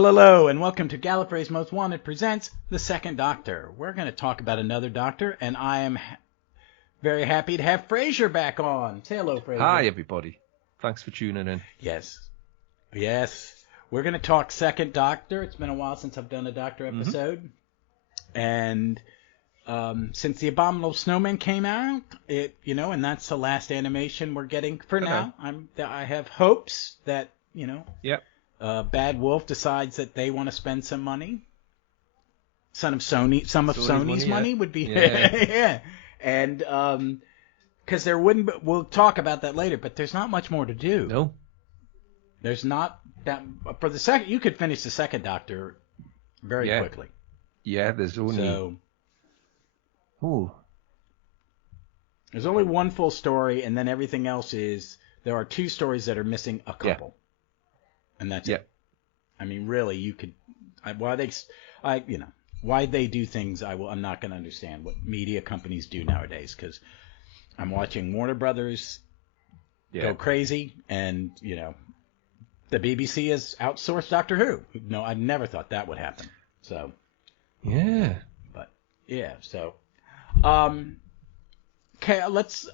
Hello, and welcome to Gallifrey's Most Wanted presents The Second Doctor. We're going to talk about another Doctor, and I am very happy to have Frazer back on. Say hello, Frazer. Hi, everybody. Thanks for tuning in. Yes. We're going to talk Second Doctor. It's been a while since I've done a Doctor episode. And since The Abominable Snowman came out, and that's the last animation we're getting for now. I have hopes that, Yep. Bad Wolf decides that they want to spend some money. Some of Sony's money would be yeah. And because there wouldn't be, we'll talk about that later, but there's not much more to do. No. There's not that for the second. You could finish the Second Doctor very quickly. Yeah, there's only there's only one full story, and then everything else is there are two stories that are missing a couple. And that's it. I mean, really, you could why they do things. I'm not going to understand what media companies do nowadays, because I'm watching Warner Brothers go crazy, and the BBC has outsourced Doctor Who. No, I never thought that would happen. So okay, let's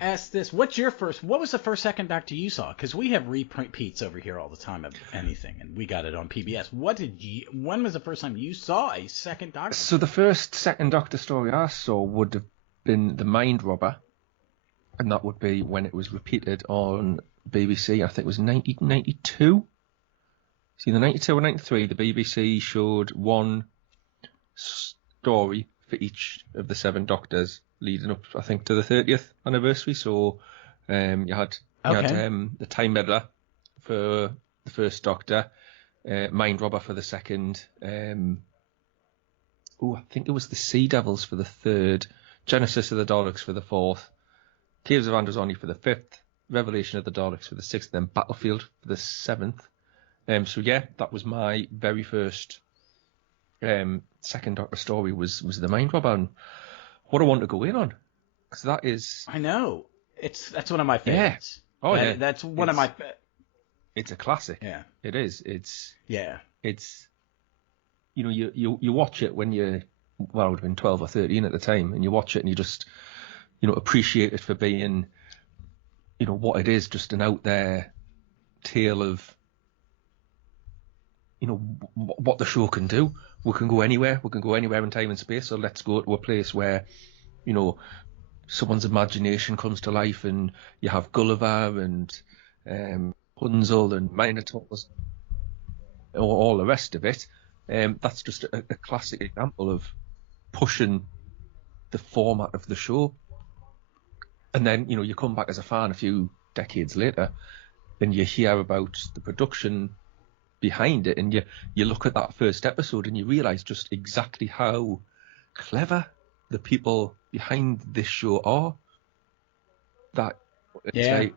ask this. What was the first Second Doctor you saw? Because we have repeats over here all the time of anything, and we got it on PBS. When was the first time you saw a Second Doctor? So the first Second Doctor story I saw would have been The Mind Robber, and that would be when it was repeated on BBC. I think it was 1992. See, the 92 or 93, the BBC showed one story for each of the 7 Doctors leading up, I think, to the 30th anniversary. So you had the Time Meddler for the first Doctor, Mind Robber for the second. I think it was the Sea Devils for the third, Genesis of the Daleks for the fourth, Caves of Androzani for the fifth, Revelation of the Daleks for the sixth, then Battlefield for the seventh. That was my very first Second Doctor story was the Mind Robber. And what I want to go in on, because that is... I know. That's one of my favorites. Yeah. Oh, yeah. That's one of my... It's a classic. Yeah. It is. It's... Yeah. It's... You watch it when you're... Well, I would have been 12 or 13 at the time, and you watch it and you just, appreciate it for being, what it is, just an out there tale of, what the show can do. We can go anywhere. We can go anywhere in time and space. So let's go to a place where, someone's imagination comes to life, and you have Gulliver and Punzel and Minotaurs, all the rest of it. That's just a classic example of pushing the format of the show. And then, you come back as a fan a few decades later, and you hear about the production behind it, and you look at that first episode and you realise just exactly how clever the people behind this show are. That it's like,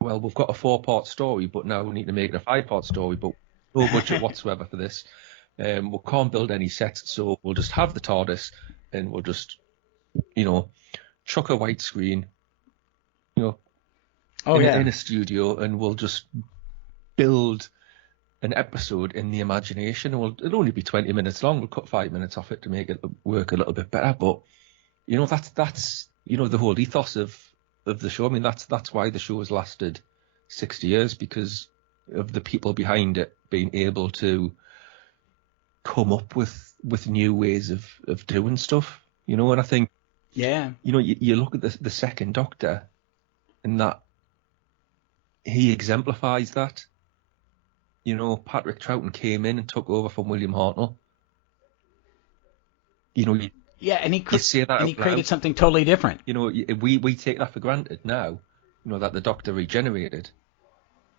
well, we've got a 4-part story, but now we need to make it a 5-part story, but no budget whatsoever for this. We can't build any sets, so we'll just have the TARDIS, and we'll just, chuck a white screen, in a studio, and we'll just build an episode in the imagination. It'll only be 20 minutes long. We'll cut 5 minutes off it to make it work a little bit better. But that's the whole ethos of the show. I mean, that's why the show has lasted 60 years, because of the people behind it being able to come up with new ways of doing stuff. And I think you look at the Second Doctor, and that he exemplifies that. Patrick Troughton came in and took over from William Hartnell. And he created something totally different. We take that for granted now. That the Doctor regenerated,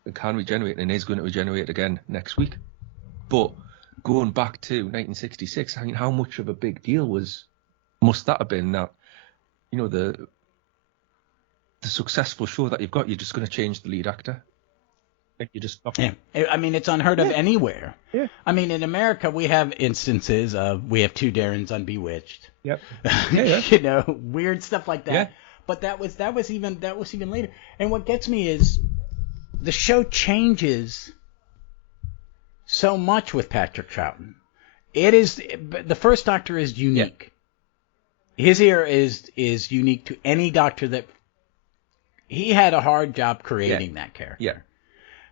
and can regenerate, and is going to regenerate again next week. But going back to 1966, I mean, how much of a big deal must that have been? That the successful show that you've got, you're just going to change the lead actor. You just I mean, it's unheard of anywhere. Yeah. I mean, in America, we have instances of we have 2 Darrens on Bewitched. Yep. Weird stuff like that. Yeah. But that was even later. And what gets me is the show changes so much with Patrick Troughton. The first Doctor is unique. Yeah. His era is unique to any Doctor that he had a hard job creating that character. Yeah.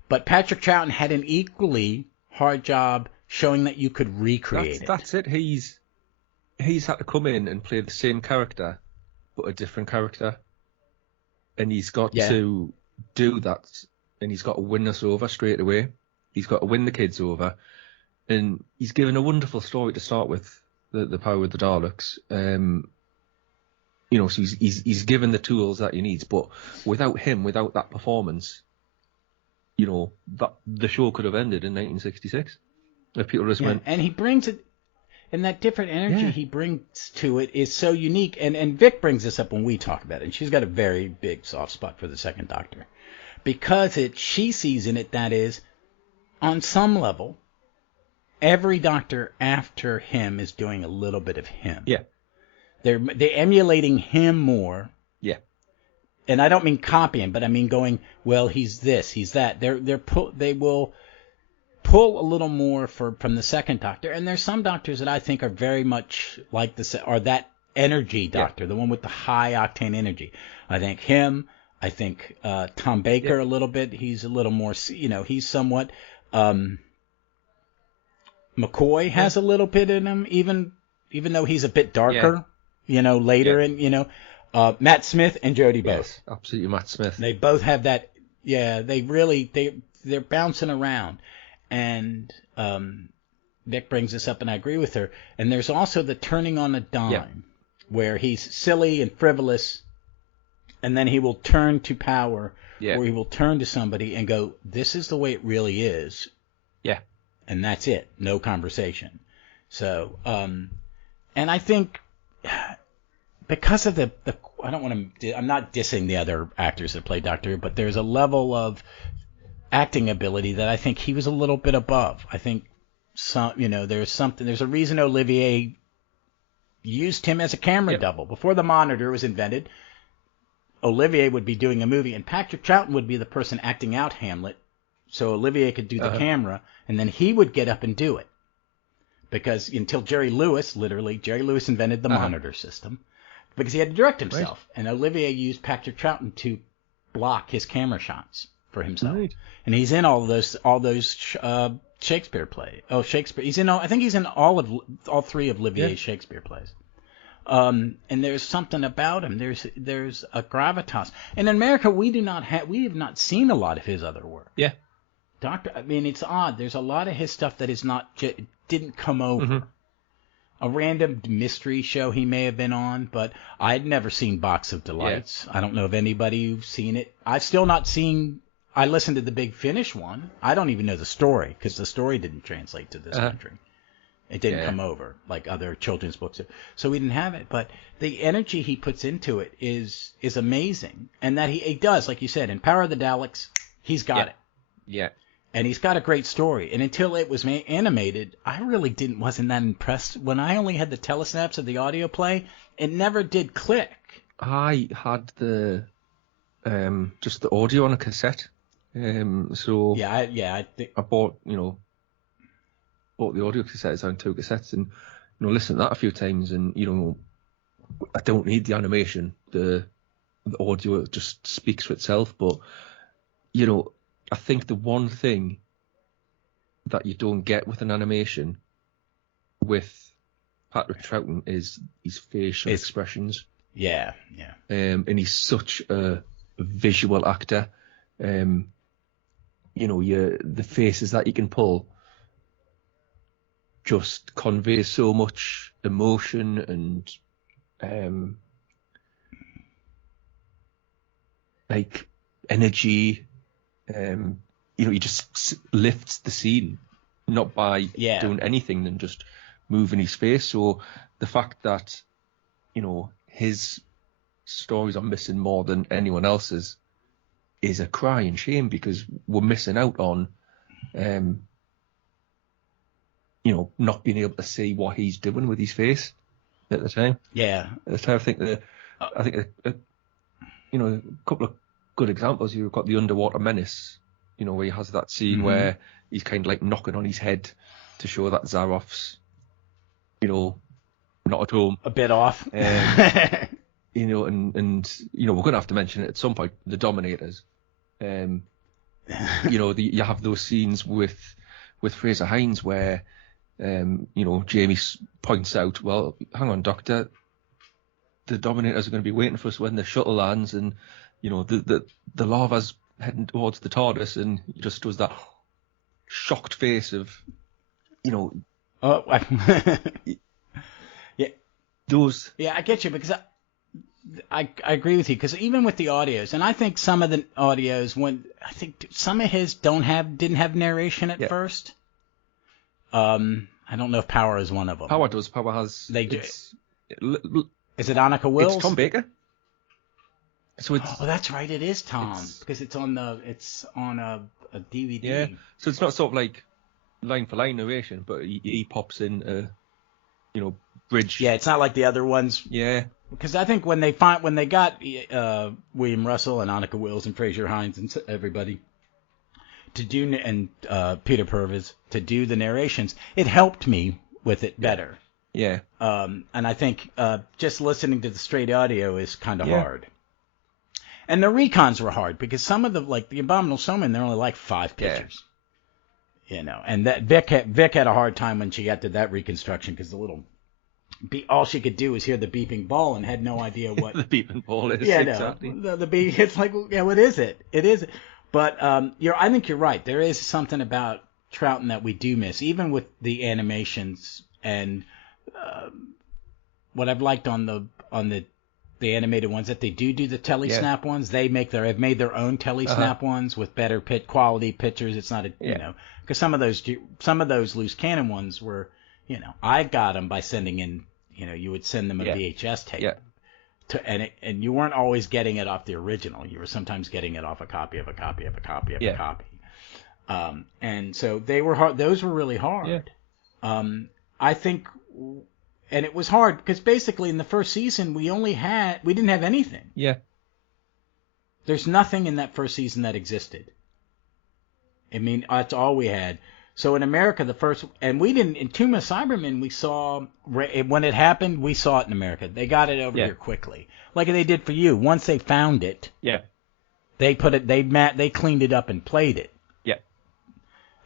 But Patrick Troughton had an equally hard job showing that you could recreate it. That's it. He's had to come in and play the same character, but a different character. And he's got to do that, and he's got to win us over straight away. He's got to win the kids over. And he's given a wonderful story to start with, the power of the Daleks. So he's given the tools that he needs, but without him, without that performance, that the show could have ended in 1966. If people just went... And he brings it, and that different energy he brings to it is so unique. And Vic brings this up when we talk about it, and she's got a very big soft spot for the second Doctor. Because she sees in it, that is, on some level, every Doctor after him is doing a little bit of him. Yeah. They're emulating him more. Yeah. And I don't mean copying, but I mean going, well, he's this, he's that. They will pull a little more from the second Doctor. And there's some Doctors that I think are very much like that energy Doctor, the one with the high octane energy. I think him. I think Tom Baker a little bit. He's a little more, he's somewhat. McCoy has a little bit in him, even though he's a bit darker. Later in, Matt Smith and Jodie both. Yes, absolutely, Matt Smith. They both have that. Yeah, they're bouncing around, and Vic brings this up, and I agree with her. And there's also the turning on a dime, where he's silly and frivolous, and then he will turn to power, or he will turn to somebody and go, "This is the way it really is." Yeah, and that's it. No conversation. So, and I think. Because of I'm not dissing the other actors that play Doctor Who, but there's a level of acting ability that I think he was a little bit above. I think there's a reason Olivier used him as a camera double. Before the monitor was invented, Olivier would be doing a movie, and Patrick Troughton would be the person acting out Hamlet, so Olivier could do the camera, and then he would get up and do it. Because until Jerry Lewis invented the monitor system, because he had to direct himself, and Olivier used Patrick Troughton to block his camera shots for himself, and he's in all those Shakespeare plays. Oh, Shakespeare! I think he's in all three of Olivier's Shakespeare plays. And there's something about him. There's a gravitas. And in America, we have not seen a lot of his other work. Yeah. It's odd. There's a lot of his stuff that is didn't come over. A random mystery show he may have been on, but I'd never seen Box of Delights. I don't know of anybody who's seen it. I've still not seen. I listened to the Big Finish one. I don't even know the story because the story didn't translate to this country. It didn't come over like other children's books. So we didn't have it. But the energy he puts into it is amazing. And that he does, like you said, in Power of the Daleks, he's got it. Yeah. And he's got a great story. And until it was animated, I really wasn't that impressed. When I only had the telesnaps of the audio play, it never did click. I had just the audio on a cassette. I think I bought the audio cassettes on 2 cassettes and listened to that a few times, and I don't need the animation. The audio just speaks for itself. But I think the one thing that you don't get with an animation with Patrick Troughton is his facial expressions. Yeah. And he's such a visual actor. The faces that he can pull just convey so much emotion and energy. He just lifts the scene, not by doing anything than just moving his face. So the fact that his stories are missing more than anyone else's is a crying shame, because we're missing out on not being able to see what he's doing with his face at the time. Yeah. At the time, I think a couple of good examples. You've got the Underwater Menace where he has that scene where he's kind of like knocking on his head to show that Zarof's, not at home. A bit off. And we're going to have to mention it at some point, the Dominators. You have those scenes with Frazer Hines where, Jamie points out, well, hang on, Doctor, the Dominators are going to be waiting for us when the shuttle lands, and, the lava's heading towards the TARDIS, and he just does that shocked face of, yeah. Those. Yeah, I get you, because I agree with you, because even with the audios, and I think some of the audios, I think some of his didn't have narration at first. I don't know if Power is one of them. Power does. Power has. They do. Is it Annika Wills? It's Tom Baker. So that's right. It is Tom, because it's on a DVD. Yeah. So it's not sort of like line for line narration, but he pops in bridge. Yeah, it's not like the other ones. Yeah. Because I think when they got William Russell and Annika Wills and Frazer Hines and everybody to do, and Peter Purves to do the narrations, it helped me with it better. Yeah. And I think just listening to the straight audio is kind of hard. And the recons were hard because some of the Abominable Snowman, they're only like 5 pictures. Yeah. And that Vic had a hard time when she got to that reconstruction because all she could do was hear the beeping ball and had no idea what the beeping ball is. Yeah, exactly. No, the beep. It's like, what is it? It is. But I think you're right. There is something about Troughton that we do miss, even with the animations and what I've liked on the animated ones that they do the telesnap ones. They have made their own telesnap ones with better quality pictures. It's not because some of those loose cannon ones were. I got them by sending in, you would send them a VHS tape. Yeah. And you weren't always getting it off the original. You were sometimes getting it off a copy of a copy of a copy of a copy. And so they were hard. Those were really hard. Yeah. I think, and it was hard because basically in the first season we didn't have anything. Yeah. There's nothing in that first season that existed. I mean, that's all we had. So in America, in Tomb of Cybermen, we saw, when it happened, we saw it in America. They got it over here quickly. Like they did for you. Once they found it, they cleaned it up and played it. Yeah.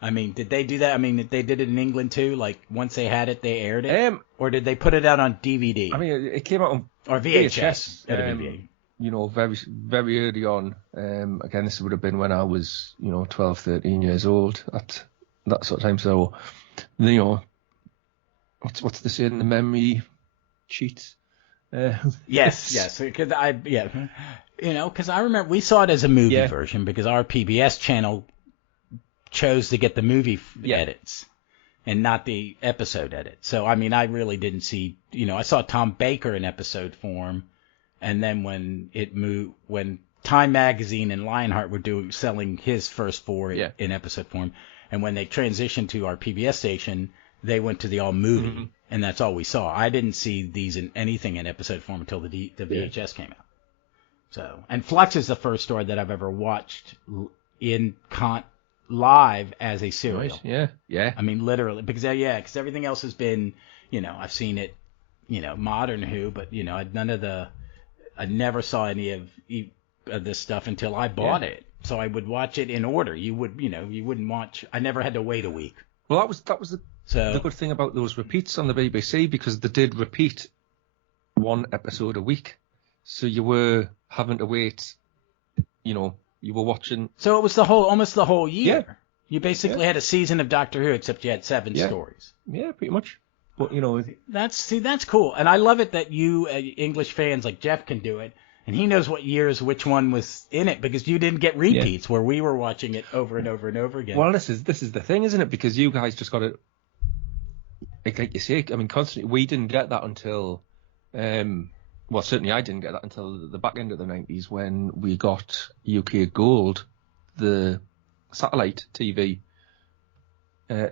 I mean, did they do that? I mean, they did it in England too? Like, once they had it, they aired it? Or did they put it out on DVD? I mean, it came out on or VHS. Very, very early on. Again, this would have been when I was, 12, 13 years old at that sort of time. So, what's the saying? The memory cheats. Yes. Because I remember we saw it as a movie version because our PBS channel chose to get the movie edits and not the episode edit. So, I mean, I really didn't see. I saw Tom Baker in episode form, and then when Time Magazine and Lionheart were selling his first 4 in episode form. And when they transitioned to our PBS station, they went to the all movie, and that's all we saw. I didn't see these in anything in episode form until the VHS came out. So, and Flux is the first story that I've ever watched live as a serial. Nice. Yeah. I mean, literally, because everything else has been, I've seen it, modern Who, but I never saw any of this stuff until I bought it. So I would watch it in order. You wouldn't watch. I never had to wait a week. Well, that was the good thing about those repeats on the BBC, because they did repeat one episode a week. So you were having to wait. You were watching. So it was almost the whole year. Yeah. You basically had a season of Doctor Who, except you had 7 stories. Yeah, pretty much. But that's cool, and I love it that you English fans like Jeff can do it. And he knows what years which one was in it, because you didn't get repeats where we were watching it over and over and over again. Well, this is the thing, isn't it? Because you guys just got it, like you say. I mean, constantly. We didn't get that until, certainly I didn't get that until the back end of the 90s when we got UK Gold, the satellite TV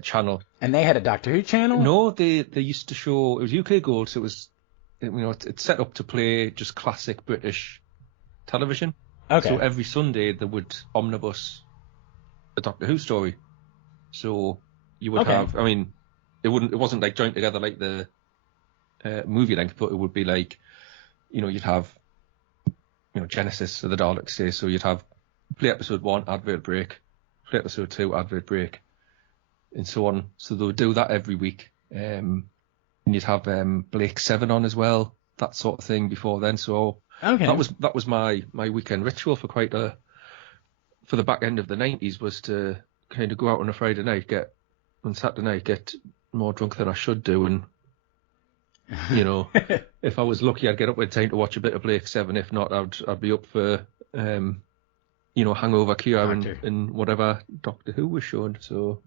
channel. And they had a Doctor Who channel? No, they used to show. It was UK Gold, so it was. It's set up to play just classic British television. Okay. So every Sunday they would omnibus a Doctor Who story. So you would Okay. have, I mean, it wasn't like joined together like the movie length, but it would be like, you'd have, Genesis of the Daleks, say, so you'd have play episode 1, advert break, play episode 2, advert break, and so on. So they would do that every week. And you'd have Blake 7 on as well, that sort of thing before then. So Okay. that was my weekend ritual for for the back end of the 90s, was to kind of go out on a Friday night, on Saturday night, get more drunk than I should do, and if I was lucky, I'd get up in time to watch a bit of Blake 7. If not, I'd be up for Hangover Cure and whatever Doctor Who was shown. So,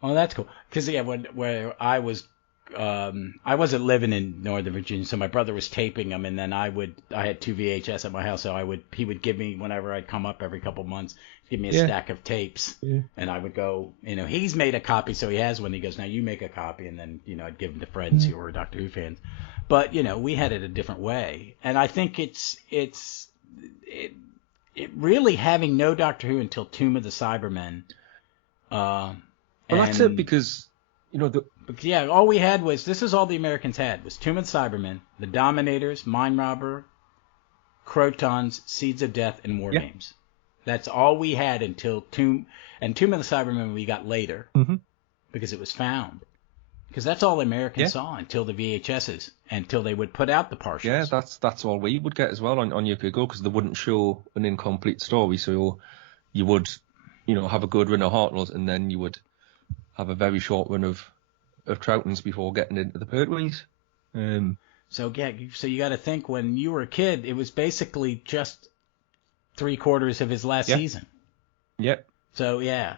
well, that's cool. Because where I wasn't living in Northern Virginia, so my brother was taping them, and then I had 2 VHS at my house, so he would give me, whenever I'd come up every couple months, give me a stack of tapes, and I would go, he's made a copy, so he has one. He goes, now you make a copy, and then I'd give them to friends who were Doctor Who fans. But we had it a different way, and I think it really, having no Doctor Who until Tomb of the Cybermen. Well, that's it, because all we had this is all the Americans had, was Tomb of the Cybermen, the Dominators, Mind Robber, Crotons, Seeds of Death, and War Games. That's all we had until Tomb of the Cybermen we got later, because it was found. Because that's all the Americans saw until the VHSs, until they would put out the partials. Yeah, that's all we would get as well on UK Go, because they wouldn't show an incomplete story. So you would, have a good run of Hartnells, and then you would have a very short run of Troughtons before getting into the Pertwees. So you got to think, when you were a kid, it was basically just 3/4 of his last season. Yep. So yeah,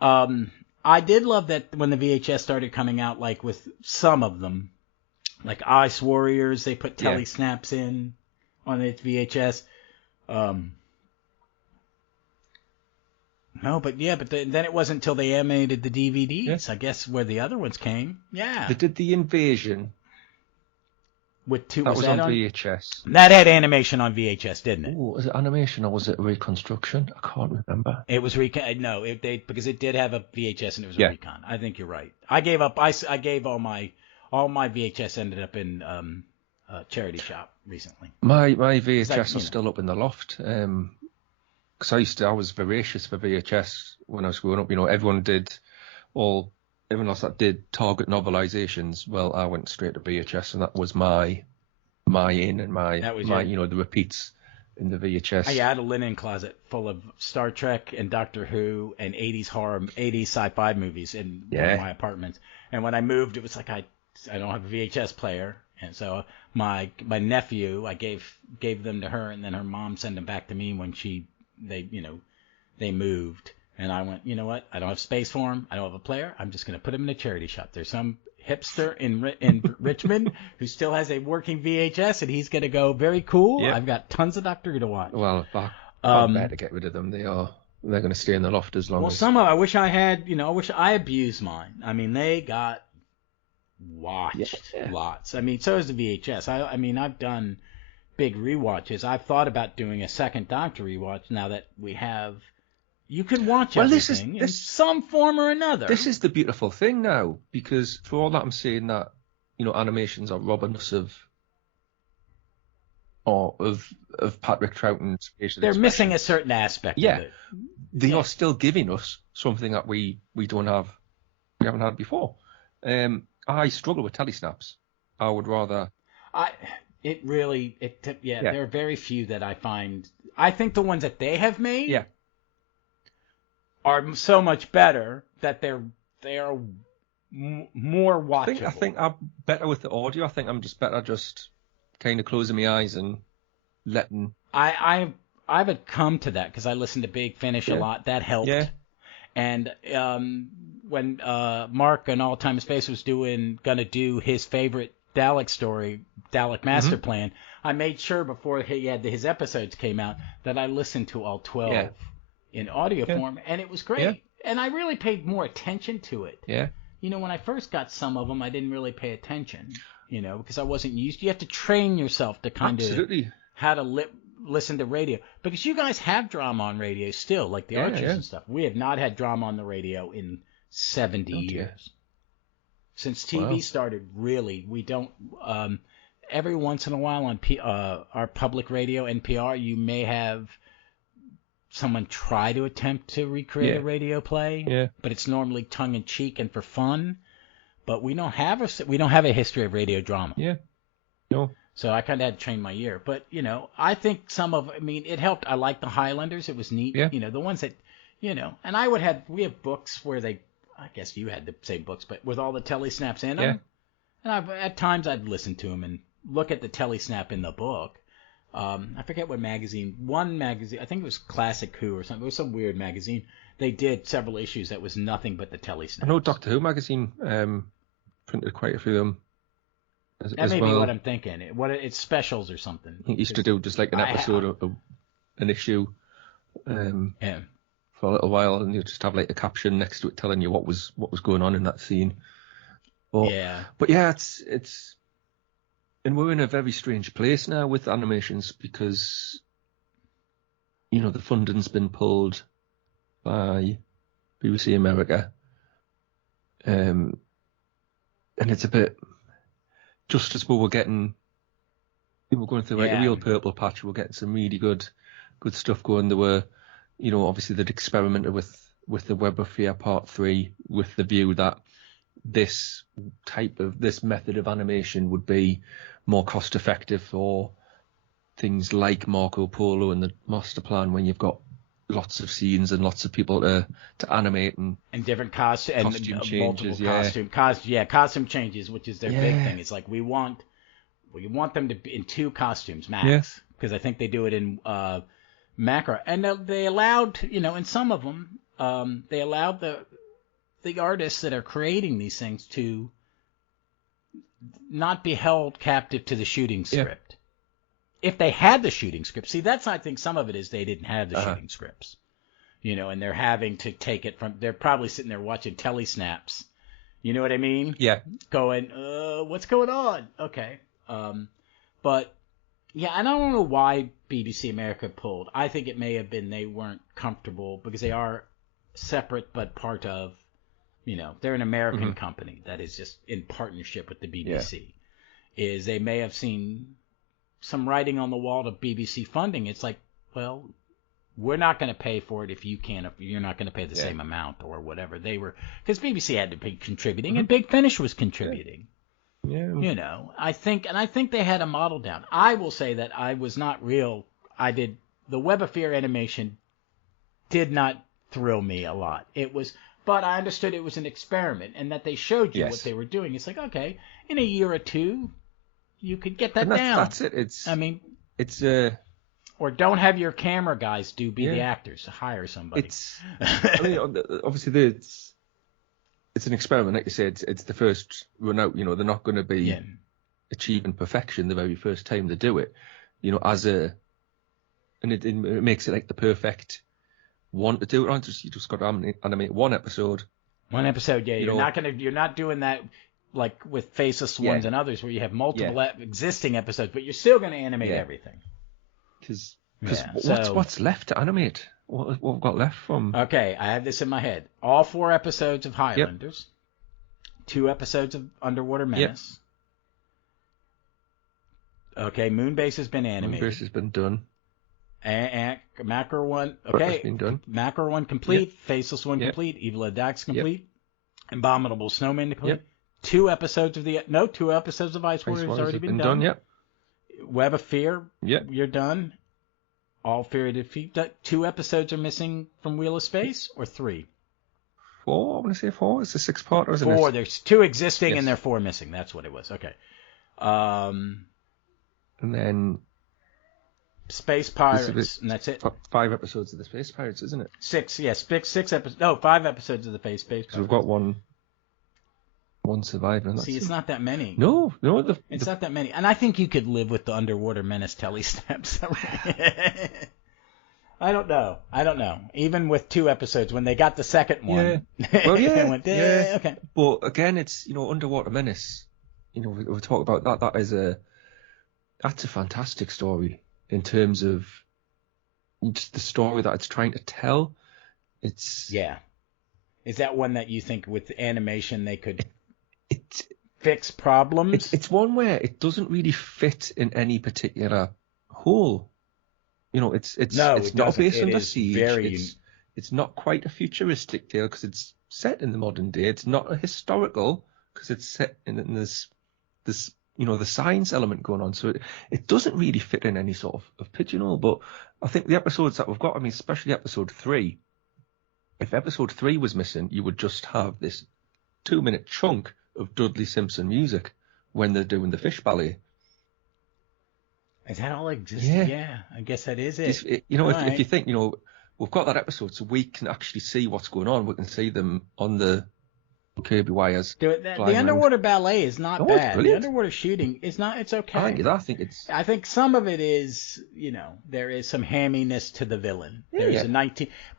I did love that when the VHS started coming out, like with some of them, like Ice Warriors, they put telesnaps in on its VHS. No, but then it wasn't until they animated the DVDs, I guess, where the other ones came. Yeah. They did the Invasion. With two, that was on VHS. That had animation on VHS, didn't it? Oh, was it animation or was it reconstruction? I can't remember. It was recon. No, because it did have a VHS and it was a recon. I think you're right. I gave up. I gave all my VHS ended up in a charity shop recently. My VHS are still up in the loft. Because I was voracious for VHS when I was growing up. Everyone else that did Target novelizations, well, I went straight to VHS, and that was my in and my the repeats in the VHS. I had a linen closet full of Star Trek and Doctor Who and 80s horror, 80s sci-fi movies in one of my apartments. And when I moved, it was like I don't have a VHS player, and so my nephew, I gave them to her, and then her mom sent them back to me when they moved. And I went, you know what? I don't have space for them. I don't have a player. I'm just going to put them in a charity shop. There's some hipster in Richmond who still has a working VHS, and he's going to go, very cool. Yep. I've got tons of Doctor Who to watch. Well, I'm there to get rid of them. They're going to stay in the loft as long as... Well, some of them, I wish I had, I wish I abused mine. I mean, they got watched lots. I mean, so is the VHS. I mean, I've done big rewatches. I've thought about doing a second Doctor rewatch now that we have... You can watch everything in some form or another. This is the beautiful thing now, because for all that I'm saying that, animations are robbing us of Patrick Troughton's facial They're expression. missing a certain aspect of it. They are still giving us something that we don't have, we haven't had before. I struggle with telesnaps. I would rather... there are very few that I find... I think the ones that they have made... are so much better that they are more watchable. I think I'm better with the audio. I think I'm just better kind of closing my eyes and letting... I've come to that because I listened to Big Finish a lot. That helped. Yeah. And when Mark on All Time and Space was gonna do his favorite Dalek story, Dalek Master Plan, I made sure before his episodes came out that I listened to all 12. Yeah. In audio form, and it was great. And I really paid more attention to it. Yeah. When I first got some of them, I didn't really pay attention, because I wasn't used. You have to train yourself to kind of how to listen to radio, because you guys have drama on radio still, like the Archers and stuff. We have not had drama on the radio in 70 years. Since TV started, really, we don't. Every once in a while on our public radio, NPR, you may have someone try to attempt to recreate a radio play, but it's normally tongue in cheek and for fun. But we don't have a history of radio drama. Yeah. No. So I kind of had to train my ear. But, I think it helped. I like the Highlanders. It was neat. Yeah. The ones that, and we have books where I guess you had the same books, but with all the telesnaps in them. And at times I'd listen to them and look at the telesnap in the book. I forget what magazine. One magazine, I think it was Classic Who or something. It was some weird magazine. They did several issues that was nothing but the telesnaps. I know Doctor Who magazine printed quite a few of them. That may be what I'm thinking. It's specials or something. I think he used to do just like an episode of an issue for a little while, and you just have like a caption next to it telling you what was going on in that scene. But it's and we're in a very strange place now with animations because the funding's been pulled by BBC America, and it's a bit. Just as we were going through like a real purple patch, we were getting some really good stuff going. There were, obviously they'd experimented with the Web of Fear Part 3 with the view that this method of animation would be more cost effective for things like Marco Polo and the Master Plan when you've got lots of scenes and lots of people to animate and different costume changes, costume changes, which is their big thing. It's like we want them to be in 2 costumes max, because I think they do it in macro, and they allowed in some of them they allowed the artists that are creating these things to not be held captive to the shooting script. If they had the shooting script, see, that's, I think some of it is they didn't have the shooting scripts, and they're having to take it they're probably sitting there watching telesnaps, you know what I mean? Yeah. Going, what's going on? Okay. But yeah, and I don't know why BBC America pulled. I think it may have been they weren't comfortable because they are separate, but part of, they're an American company that is just in partnership with the BBC. Is they may have seen some writing on the wall to BBC funding. It's like, well, we're not going to pay for it if you're not going to pay the same amount or whatever. They were, because BBC had to be contributing and Big Finish was contributing. Yeah. I think they had a model down. I will say that I was not real. The Web of Fear animation did not thrill me a lot. But I understood it was an experiment and that they showed you what they were doing. It's like, okay, in a year or two, you could get that down. That's it. It's or don't have your camera guys be the actors. Hire somebody. Obviously it's an experiment, like you said. It's the first run out. They're not going to be achieving perfection the very first time they do it. And it makes it like the perfect one to do it. You just got to animate one episode. One episode, yeah. You're not doing that. Like with Faceless Ones and others, where you have multiple existing episodes, but you're still going to animate everything. Because what's left to animate? What we've got left from? Okay, I have this in my head. All 4 episodes of Highlanders, 2 episodes of Underwater Menace. Okay, Moonbase has been animated. Moonbase has been done. And Macro 1, okay. Been done. Macro 1 complete. Faceless 1 complete. Evil Ed Dax complete. Abominable Snowman complete. 2 episodes of Ice Warriors has already been done. Web of Fear, you're done. All Fear and Defeat. 2 episodes are missing from Wheel of Space, or 3? 4, I want to say 4. It's a 6-parter, isn't it? 4. There's 2 existing and there are 4 missing. That's what it was. Okay. And then Space Pirates, and that's it. 5 episodes of the Space Pirates, isn't it? 6, yes. 6 episodes. No, 5 episodes of the Space Pirates. So we've got one surviving. See, it's not that many. No. It's not that many. And I think you could live with the Underwater Menace telesnaps. I don't know. Even with 2 episodes, when they got the second one. Okay. But again, it's, Underwater Menace, we talk about that. That's a fantastic story. in terms of just the story that it's trying to tell. It's Is that one that you think with animation they could fix problems? It's one where it doesn't really fit in any particular hole. It's not based on the siege. It's not quite a futuristic tale because it's set in the modern day. It's not a historical because it's set in this the science element going on. So it doesn't really fit in any sort of pigeonhole. But I think the episodes that we've got, I mean, especially episode 3, if episode 3 was missing, you would just have this 2-minute chunk of Dudley Simpson music when they're doing the fish ballet. Is that all exists? Yeah, I guess that is it. If you think, we've got that episode, so we can actually see what's going on. We can see them on the Kirby wires. The underwater ballet is not bad. The underwater shooting is not. It's okay. I think some of it is, there is some hamminess to the villain. There's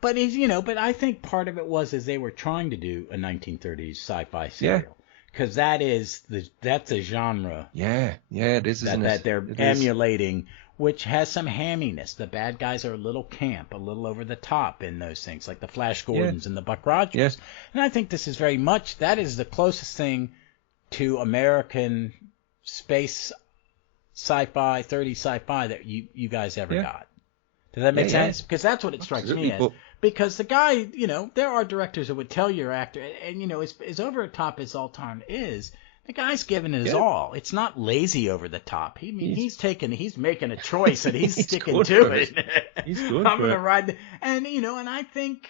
but but I think part of it is they were trying to do a 1930s sci-fi serial. Because that's a genre. Yeah, it is, isn't it? That they're emulating, which has some hamminess. The bad guys are a little camp, a little over the top in those things, like the Flash Gordons and the Buck Rogers. Yes. And I think this is very much, that is the closest thing to American space sci-fi, 30s sci-fi that you guys ever got. Does that make sense? Because that's what it strikes me as. Because the guy, there are directors that would tell your actor, and as over the top as Zoltan is, the guy's giving it his all. It's not lazy over the top. He's making a choice and he's sticking to it. He's good. I'm gonna ride, and I think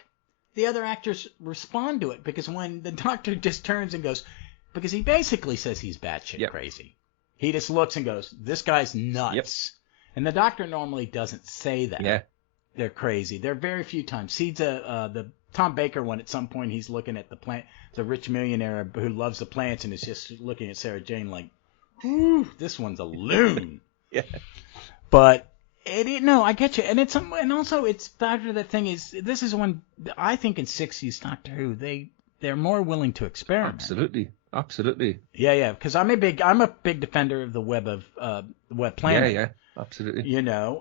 the other actors respond to it because when the doctor just turns and goes, because he basically says he's batshit crazy. He just looks and goes, "This guy's nuts." Yep. And the doctor normally doesn't say that. Yeah. They're crazy. There are very few times. See the Tom Baker one. At some point, he's looking at the plant. The rich millionaire who loves the plants and is just looking at Sarah Jane like, "Ooh, this one's a loon." Yeah. But I get you. And also it's factor. The thing is, this is one I think in '60s Doctor Who they're more willing to experiment. Absolutely. Yeah. Because I'm a big defender of the web planet. Yeah. Absolutely.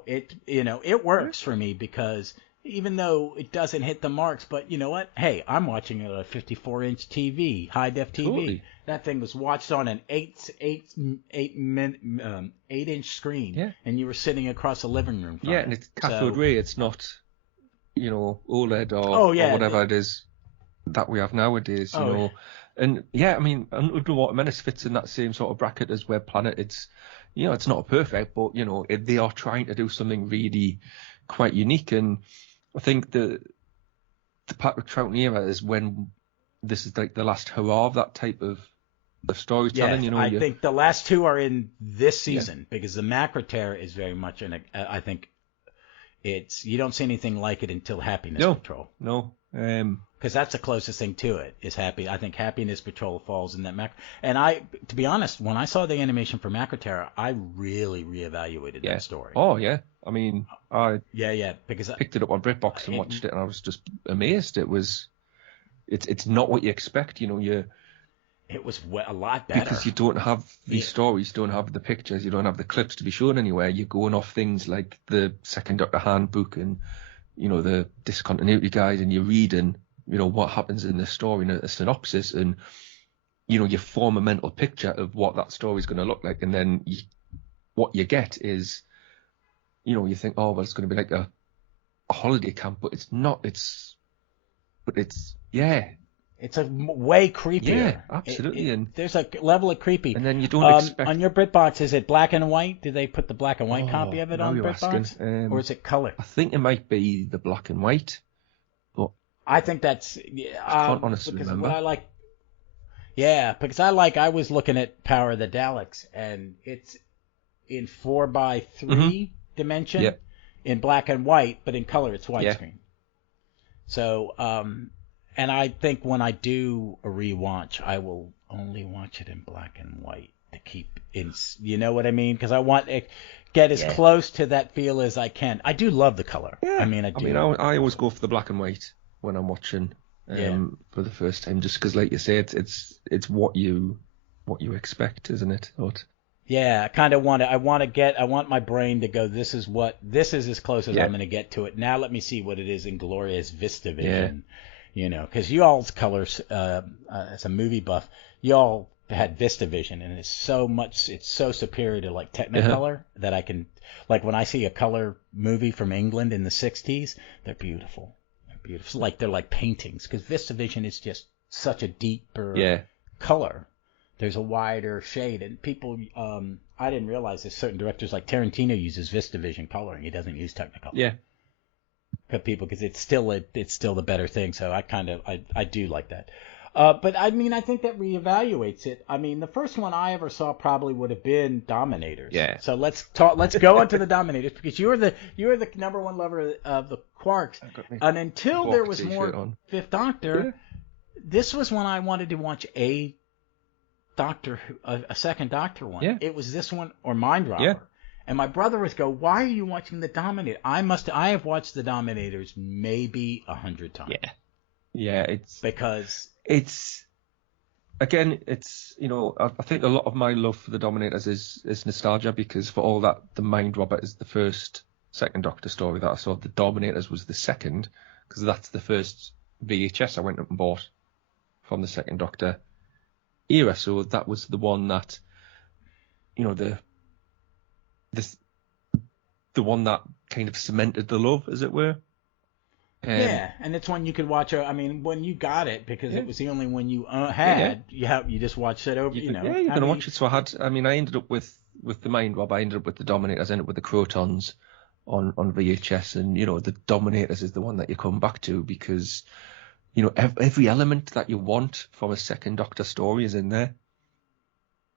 It works for me because even though it doesn't hit the marks, but you know what? Hey, I'm watching it on a 54-inch TV, high-def TV. Totally. That thing was watched on an 8-inch screen, and you were sitting across a living room from it. And it's cathode ray. It's not, OLED or whatever it is that we have nowadays. And I mean, Underwater Menace fits in that same sort of bracket as Web Planet. It's it's not perfect, but they are trying to do something really quite unique. And I think the Patrick Troughton era is when this is like the last hurrah of that type of storytelling. I think the last two are in this season because the Macroterror is very much I think you don't see anything like it until Happiness Patrol. No. Because that's the closest thing to it is I think Happiness Patrol falls in that And to be honest, when I saw the animation for Macroterror, I really reevaluated that story. Oh yeah, I mean, because I picked it up on BritBox and watched it, and I was just amazed. It's not what you expect, It was a lot better because you don't have these stories, you don't have the pictures, you don't have the clips to be shown anywhere. You're going off things like the Second Doctor Handbook and the Discontinuity Guide, and you're reading, what happens in the story in a synopsis, and, you form a mental picture of what that story is going to look like. And then what you get is, you think, oh, well, it's going to be like a holiday camp, but it's not. It's a way creepier. Yeah, absolutely. And there's a level of creepy. And then you don't expect... On your BritBox, is it black and white? Did they put the black and white copy of it on BritBox? Or is it color? I think it might be the black and white. But I think that's... I can't honestly remember. What I like... Yeah, because I was looking at Power of the Daleks, and it's in 4:3 dimension, in black and white, but in color it's widescreen. So... And I think when I do a rewatch, I will only watch it in black and white to keep in. You know what I mean? Because I want to get as close to that feel as I can. I do love the color. Yeah. I mean, I always go for the black and white when I'm watching for the first time, just because, like you say, it's what you expect, isn't it? Yeah, I kind of I want my brain to go, this is as close as I'm going to get to it. Now let me see what it is in glorious VistaVision, because you all's colors, as a movie buff, you all had VistaVision, and it's so superior to like Technicolor that I can, like when I see a color movie from England in the 60s, they're beautiful. They're beautiful. They're like paintings, because VistaVision is just such a deeper color. There's a wider shade, and people, I didn't realize that certain directors like Tarantino uses VistaVision coloring. He doesn't use Technicolor. Yeah. Because it's still the better thing. So I do like that. But I mean, I think that reevaluates it. I mean, the first one I ever saw probably would have been Dominators. Yeah. So let's go on to the Dominators, because you're the number one lover of the Quarks. And until there was more Fifth Doctor, this was when I wanted to watch a second Doctor one. Yeah. It was this one or Mind Robber. Yeah. And my brother would go, "Why are you watching the Dominator?" I have watched the Dominators maybe 100 times. Yeah. Yeah, it's again, I think a lot of my love for the Dominators is nostalgia, because for all that the Mind Robber is the first second Doctor story that I saw, the Dominators was the second, because that's the first VHS I went up and bought from the second Doctor era. So that was the one that, the one that kind of cemented the love, as it were. And it's one you could watch. I mean, when you got it, because it was the only one you had. You just watched it over. You're gonna watch it. So I ended up with the Mind Rob. I ended up with the Dominators. I ended up with the Crotons on VHS, and the Dominators is the one that you come back to, because every element that you want from a second Doctor story is in there.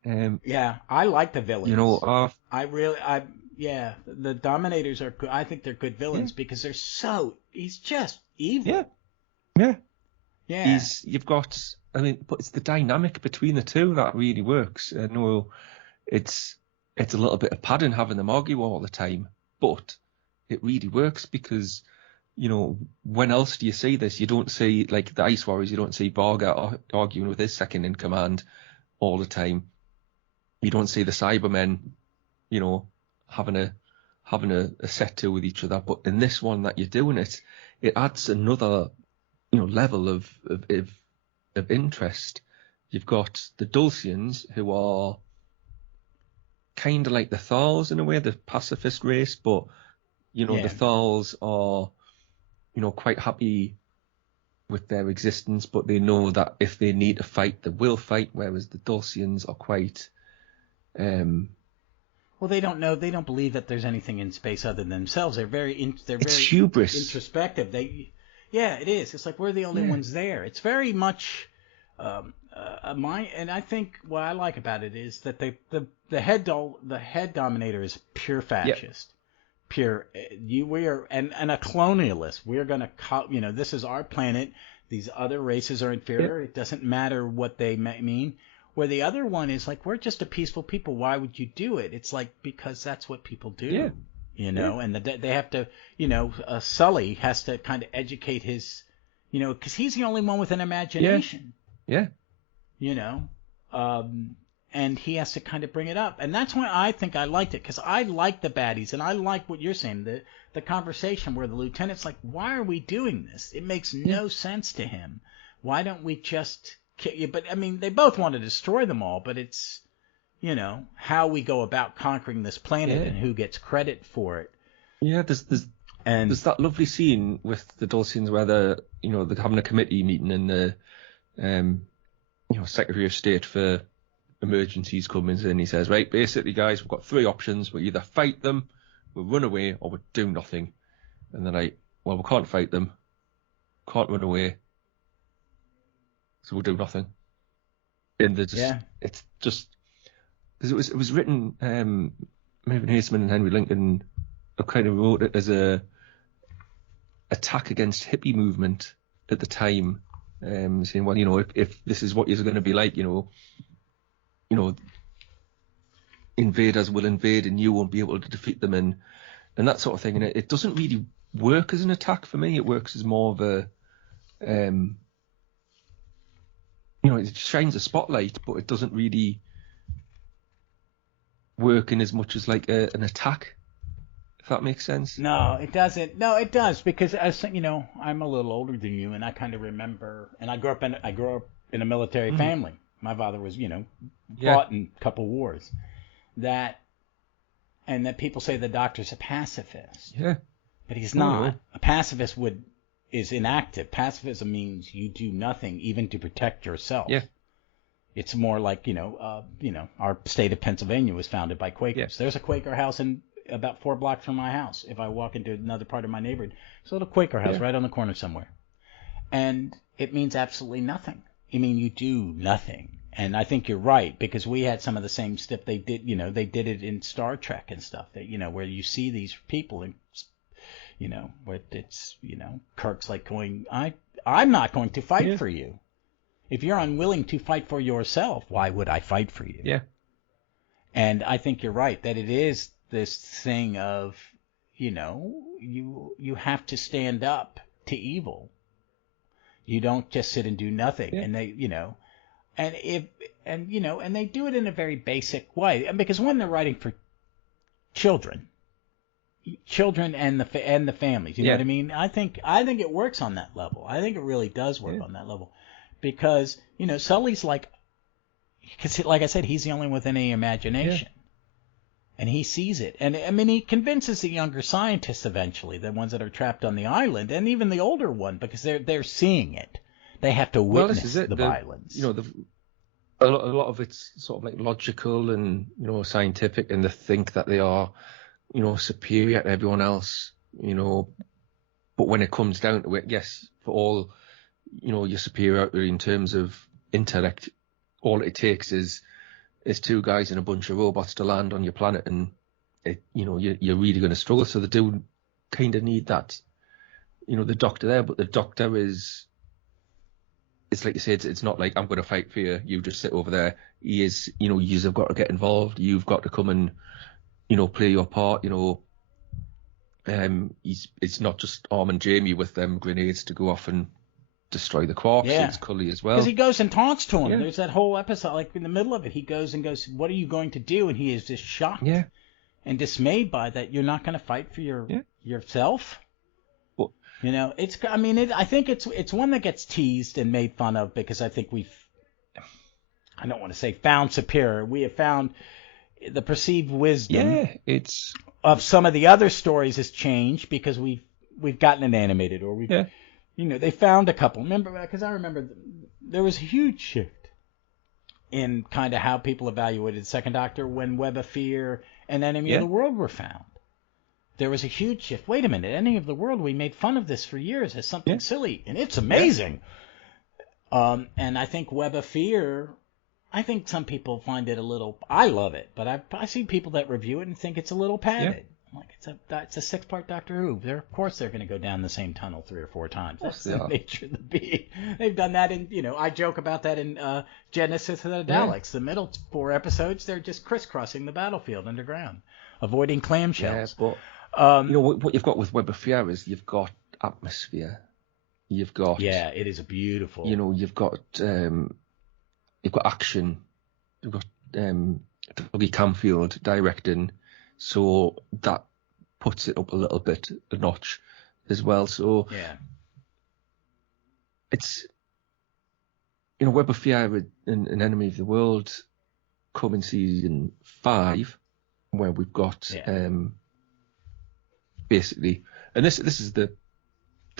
I like the villains. The Dominators are good. I think they're good villains because he's just evil. Yeah. You've got, but it's the dynamic between the two that really works. I know it's a little bit of padding having them argue all the time, but it really works because, when else do you see this? You don't see, like the Ice Warriors, you don't see Varga arguing with his second in command all the time. You don't see the Cybermen, having a set to with each other. But in this one that you're doing it adds another, level of interest. You've got the Dulcians, who are kind of like the Thals in a way, the pacifist race, but the Thals are, quite happy with their existence, but they know that if they need to fight, they will fight, whereas the Dulcians are quite... Well, they don't know. They don't believe that there's anything in space other than themselves. They're very hubris. Introspective. It is. It's like we're the only ones there. It's very much and I think what I like about it is that the head dominator is pure fascist. Pure. We are and a colonialist. We're gonna this is our planet. These other races are inferior. It doesn't matter what they mean. Where the other one is like, we're just a peaceful people. Why would you do it? It's like, because that's what people do, and they have to, Sully has to kind of educate his, because he's the only one with an imagination. Yeah. And he has to kind of bring it up. And that's why I think I liked it, because I like the baddies, and I like what you're saying, the conversation where the lieutenant's like, why are we doing this? It makes no sense to him. Why don't we just... But I mean, they both want to destroy them all, but it's, how we go about conquering this planet and who gets credit for it. Yeah, there's that lovely scene with the Dulcians where they're having a committee meeting, and the Secretary of State for Emergencies comes in and he says, right, basically guys, we've got three options. We either fight them, we'll run away, or we'll do nothing. And they're like, well, we can't fight them, can't run away, so we'll do nothing. And it's just because it was written. Mervyn Haseman and Henry Lincoln kind of wrote it as a attack against hippie movement at the time, saying, well, if this is what you're going to be like, invaders will invade and you won't be able to defeat them, and that sort of thing. And it doesn't really work as an attack for me. It works as more of a it shines a spotlight, but it doesn't really working as much as like an attack, if that makes sense. No, it doesn't. No, it does, because I'm a little older than you, and I kind of remember. And I grew up in a military family. My father was, fought in a couple wars. And that people say the doctor's a pacifist. Yeah. But he's not. A pacifist is inactive. Pacifism means you do nothing, even to protect yourself. Yeah. It's more like, our state of Pennsylvania was founded by Quakers. Yeah. There's a Quaker house about 4 blocks from my house. If I walk into another part of my neighborhood, it's a little Quaker house right on the corner somewhere. And it means absolutely nothing. I mean, you do nothing. And I think you're right, because we had some of the same stuff they did. They did it in Star Trek and stuff. That where you see these people and where it's Kirk's like going, I'm not going to fight for you. If you're unwilling to fight for yourself, why would I fight for you? Yeah. And I think you're right that it is this thing of you have to stand up to evil. You don't just sit and do nothing. And they and they do it in a very basic way, because when they're writing for children and the families, you know what I mean? I think it works on that level. I think it really does work on that level, because Sully's like I said, he's the only one with any imagination. And he sees it. And I mean, he convinces the younger scientists eventually, the ones that are trapped on the island, and even the older one, because they're seeing it. They have to witness the violence. A lot of it's sort of like logical and scientific, and they think that they are superior to everyone else. But when it comes down to it, yes, for all your superiority in terms of intellect, all it takes is 2 guys and a bunch of robots to land on your planet, and you're really going to struggle. So they do kind of need that, the doctor there, but the doctor it's like you say, it's not like, I'm going to fight for you, you just sit over there. He is, you've got to get involved. You've got to come and, play your part. It's not just Arm and Jamie with them grenades to go off and destroy the corpse. Yeah. It's Cully as well. Because he goes and talks to him. Yeah. There's that whole episode, like in the middle of it, he goes, what are you going to do? And he is just shocked and dismayed by that. You're not going to fight for yourself? Well, I think it's one that gets teased and made fun of, because I think I don't want to say found superior. We have found the perceived wisdom of some of the other stories has changed, because we've gotten it animated, or we've they found a couple. Remember, because I remember there was a huge shift in kind of how people evaluated the Second Doctor when Web of Fear and Enemy of the World were found. There was a huge shift. Wait a minute, Enemy of the World, we made fun of this for years as something silly, and it's amazing. And I think Web of Fear, I think some people find it a little. I love it, but I see people that review it and think it's a little padded. I'm like, it's a 6-part Doctor Who. Of course they're going to go down the same tunnel 3 or 4 times. That's the nature of the beast. They've done that in, I joke about that in Genesis of the Daleks. The middle 4 episodes, they're just crisscrossing the battlefield underground, avoiding clamshells. Yeah, but what you've got with Web of Fear is you've got atmosphere. You've got it is a beautiful. You've got action. You've got Dougie Camfield directing, so that puts it up a little bit a notch as well. So it's Web of Fear and Enemy of the World come in season 5, where we've got basically, and this is the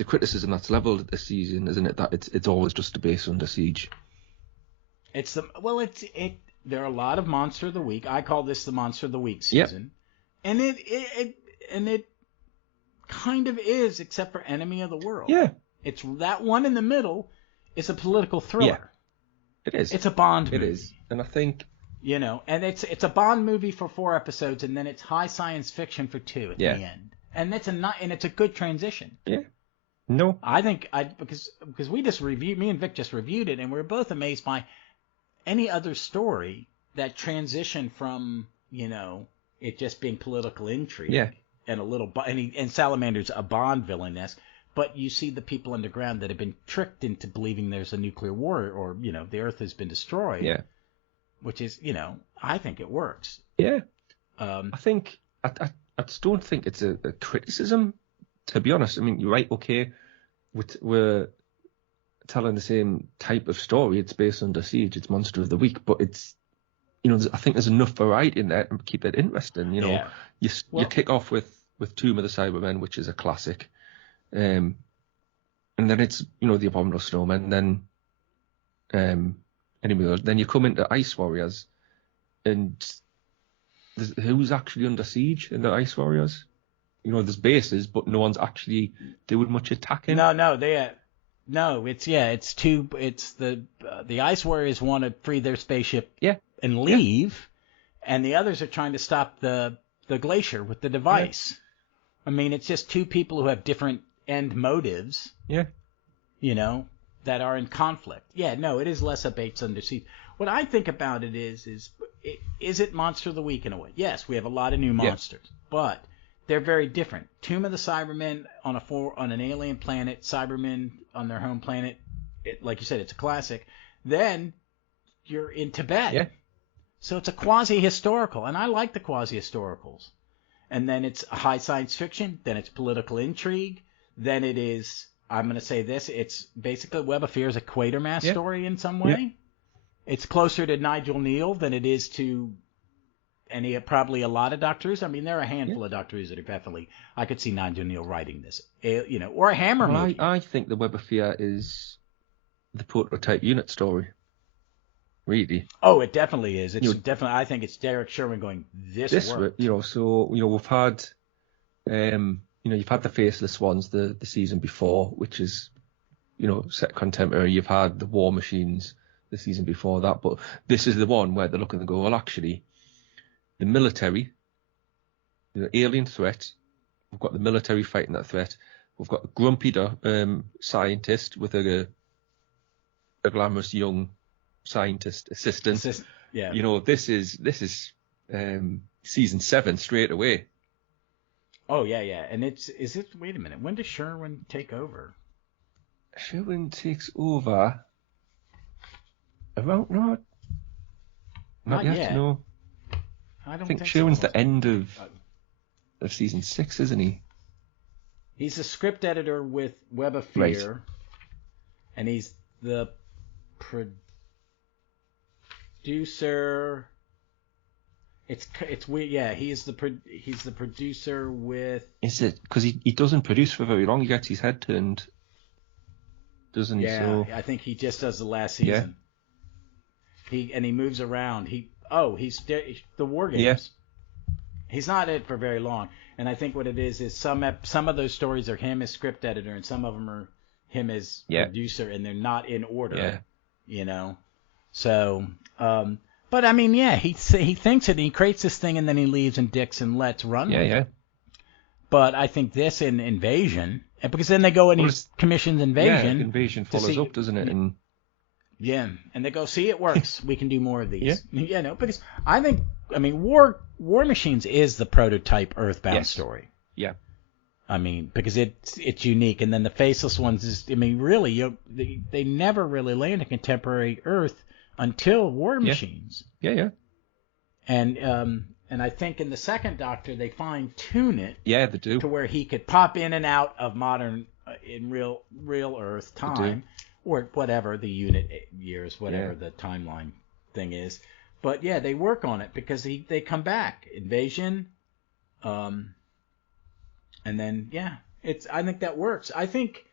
criticism that's levelled at this season, isn't it? That it's always just a base under siege. There are a lot of Monster of the Week. I call this the Monster of the Week season, and it kind of is, except for Enemy of the World. Yeah, it's that one in the middle is a political thriller. Yeah, it is. It's a Bond movie. It is, and I think and it's a Bond movie for 4 episodes, and then it's high science fiction for 2 at the end, and it's a good transition. Yeah. No, I think because we just reviewed, me and Vic just reviewed it, and we were both amazed by any other story that transitioned from it just being political intrigue and a little and Salamander's a Bond villainess, but you see the people underground that have been tricked into believing there's a nuclear war, or the Earth has been destroyed. Yeah, which is I think it works. Yeah, I think I just don't think it's a criticism, to be honest. I mean, you're right. Okay, we're telling the same type of story. It's based Under Siege. It's Monster of the Week, but it's, I think there's enough variety in there to keep it interesting. You kick off with Tomb of the Cybermen, which is a classic, and then it's the Abominable Snowmen. Then then you come into Ice Warriors, and who's actually under siege in the Ice Warriors? There's bases, but no one's actually doing much attacking. It's the Ice Warriors want to free their spaceship and leave, and the others are trying to stop the glacier with the device. Yeah. I mean, it's just two people who have different end motives. Yeah. That are in conflict. Yeah, no, it is less a Bates Under Siege. What I think about it is it Monster of the Week in a way? Yes, we have a lot of new monsters, but they're very different. Tomb of the Cybermen on an alien planet, Cybermen on their home planet. Like you said, it's a classic. Then you're in Tibet. Yeah. So it's a quasi-historical, and I like the quasi-historicals. And then it's high science fiction, then it's political intrigue, then it is, I'm going to say this, it's basically Web of Fear is a Quatermass story in some way. Yeah. It's closer to Nigel Neal than it is to probably a lot of Doctor Who's. I mean, there are a handful of Doctor Who's that are definitely, I could see Nigel Neal writing this, or a Hammer movie. I think the Web of Fear is the prototype unit story. Really? Oh, it definitely is. It's definitely. I think it's Derek Sherman going. This worked. So we've had, you've had the Faceless Ones the season before, which is, set contemporary. You've had the War Machines the season before that, but this is the one where they're looking to go, well, actually, the military, the alien threat. We've got the military fighting that threat. We've got a grumpy scientist with a glamorous young scientist assistant. This is season 7 straight away. Oh yeah, and wait a minute, when does Sherwin take over? Sherwin takes over about not yet. No, I think Sherwin's the end of season 6, isn't he? He's a script editor with Web of Fear, right. And he's the producer. It's weird. Yeah, he's the producer with. Is it because he doesn't produce for very long? He gets his head turned, doesn't he? Yeah, so... I think he just does the last season. Yeah. He moves around. He's the War Games. Yeah. He's not in it for very long, and I think what it is some of those stories are him as script editor, and some of them are him as producer, and they're not in order. Yeah. So, but I mean, he thinks it, and he creates this thing, and then he leaves and dicks and lets run with it. But I think this in Invasion, because then they go and he commissions Invasion. Yeah, Invasion follows up, doesn't it? And they go, see, it works. We can do more of these. Yeah. Because I think, War Machines is the prototype Earthbound story. Yeah. I mean, because it's unique, and then the Faceless Ones is, really, they never really land in contemporary Earth until War Machines. Yeah. And I think in the second Doctor they fine tune it. Yeah, they do. To where he could pop in and out of modern in real Earth time, or whatever the unit years, whatever the timeline thing is. But they work on it because they come back. Invasion, and then I think that works. I think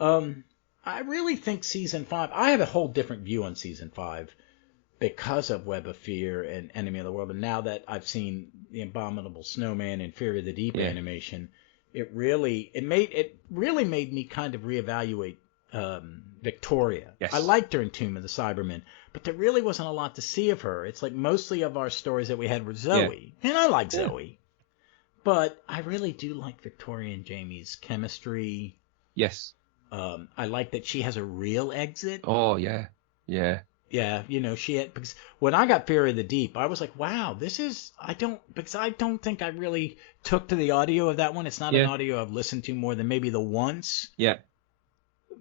I really think season 5. I have a whole different view on season 5 because of Web of Fear and Enemy of the World. And now that I've seen the Abominable Snowman and Fury of the Deep animation, it really made me kind of reevaluate Victoria. Yes. I liked her in Tomb of the Cybermen, but there really wasn't a lot to see of her. It's like mostly of our stories that we had were Zoe, and I like Zoe, but I really do like Victoria and Jamie's chemistry. Yes. I like that she has a real exit. Oh yeah. Yeah, she had, because when I got Fury of the Deep, I was like, wow, I don't think I really took to the audio of that one. It's not an audio I've listened to more than maybe the once. Yeah.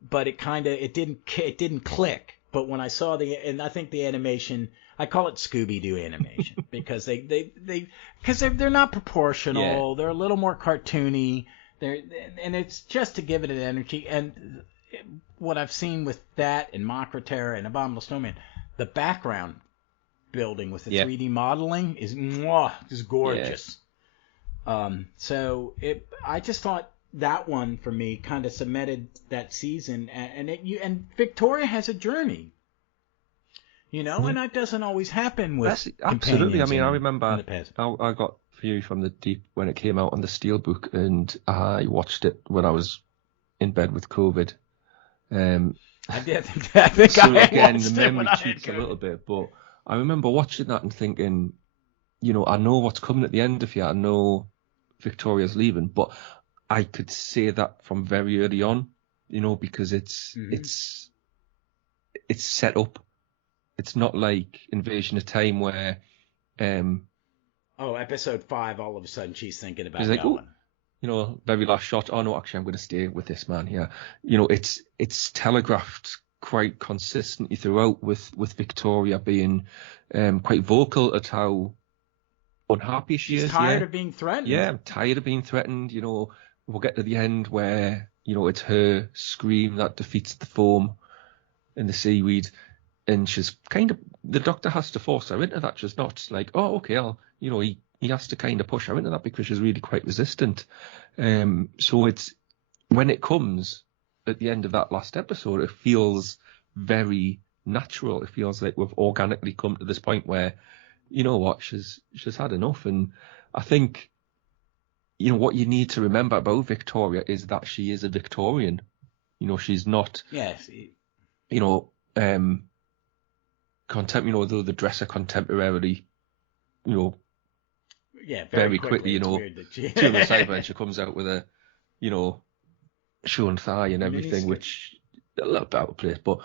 But it didn't click. But when I saw and I think the animation, I call it Scooby-Doo animation because they're not proportional. They're a little more cartoony. And it's just to give it an energy. And what I've seen with that and Makra Terror and Abominable Snowman, the background building with the 3D modeling is gorgeous. So I just thought that one for me kind of cemented that season, and Victoria has a journey, and that doesn't always happen with absolutely. I mean, I remember in the past. I got Fury from the Deep when it came out on the Steelbook, and I watched it when I was in bed with COVID. I think so I again, watched the it when memory I cheats a had little bit, but I remember watching that and thinking, I know what's coming at the end of here. I know Victoria's leaving, but I could say that from very early on, because it's set up. It's not like Invasion of Time where episode 5, all of a sudden she's thinking about like, going. Very last shot. Oh no, actually I'm going to stay with this man here. It's telegraphed quite consistently throughout with Victoria being quite vocal at how unhappy she's tired of being threatened. Yeah, I'm tired of being threatened. We'll get to the end where, it's her scream that defeats the foam in the seaweed. And she's the Doctor has to force her into that. She's not like, oh, okay, he has to kind of push her into that because she's really quite resistant. So it's, when it comes at the end of that last episode, it feels very natural. It feels like we've organically come to this point where, she's had enough. And I think, what you need to remember about Victoria is that she is a Victorian. She's not, though the dresser contemporarily, very quickly, during the Cybermen, she comes out with a, shoe and thigh and everything, which a little bit out of place, but,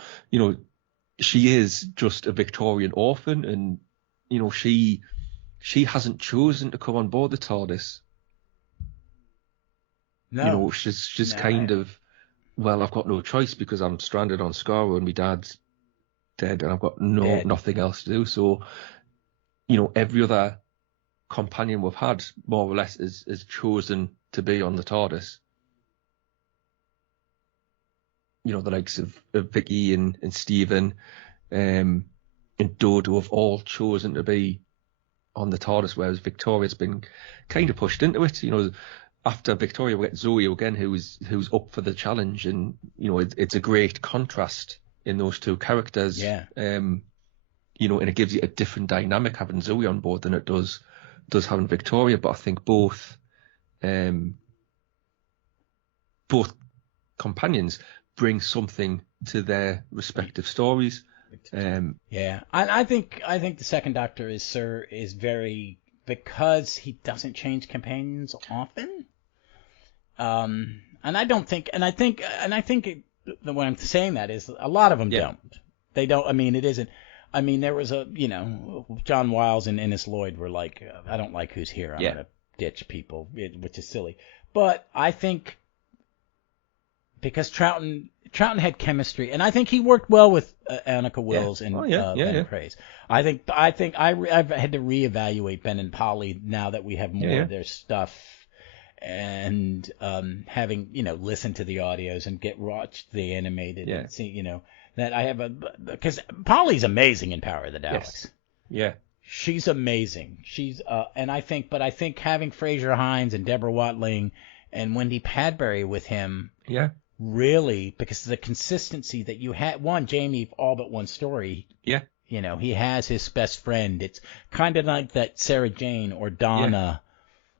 she is just a Victorian orphan, and, she hasn't chosen to come on board the TARDIS. No. She's kind of, well, I've got no choice because I'm stranded on Skaro and my dad's dead and I've got nothing else to do. So, every other companion we've had, more or less, is chosen to be on the TARDIS. The likes of Vicky and Stephen and Dodo have all chosen to be on the TARDIS, whereas Victoria's been kind of pushed into it. After Victoria, we get Zoe again, who's up for the challenge, and it's a great contrast in those two characters. Yeah. And it gives you a different dynamic having Zoe on board than it does having Victoria. But I think both companions bring something to their respective stories. I think the Second Doctor is very, because he doesn't change companions often. And I think when I'm saying that is a lot of them don't. They don't. I mean, it isn't. I mean, there was John Wiles and Innes Lloyd were like, I don't like who's here. I'm gonna ditch people, which is silly. But I think because Troughton had chemistry, and I think he worked well with Annika Wills and Ben Praise. I've had to reevaluate Ben and Polly now that we have more of their stuff. And having listened to the audios and watched the animated and see that I have because Polly's amazing in Power of the Daleks. Yes. She's amazing. She's and I think having Frazer Hines and Deborah Watling and Wendy Padbury with him really, because of the consistency that you had. One, Jamie, all but one story. He has his best friend. It's kind of like that Sarah Jane or Donna.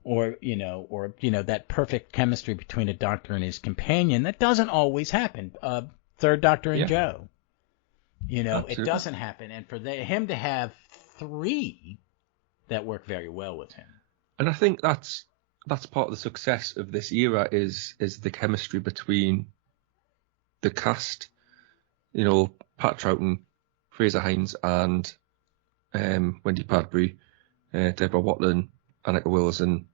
Or that perfect chemistry between a Doctor and his companion that doesn't always happen. Third Doctor and Joe, it doesn't happen. And for him to have 3 that work very well with him. And I think that's part of the success of this era is the chemistry between the cast. Pat Troughton, Frazer Hines, and Wendy Padbury, Deborah Watling, Annika Wills, and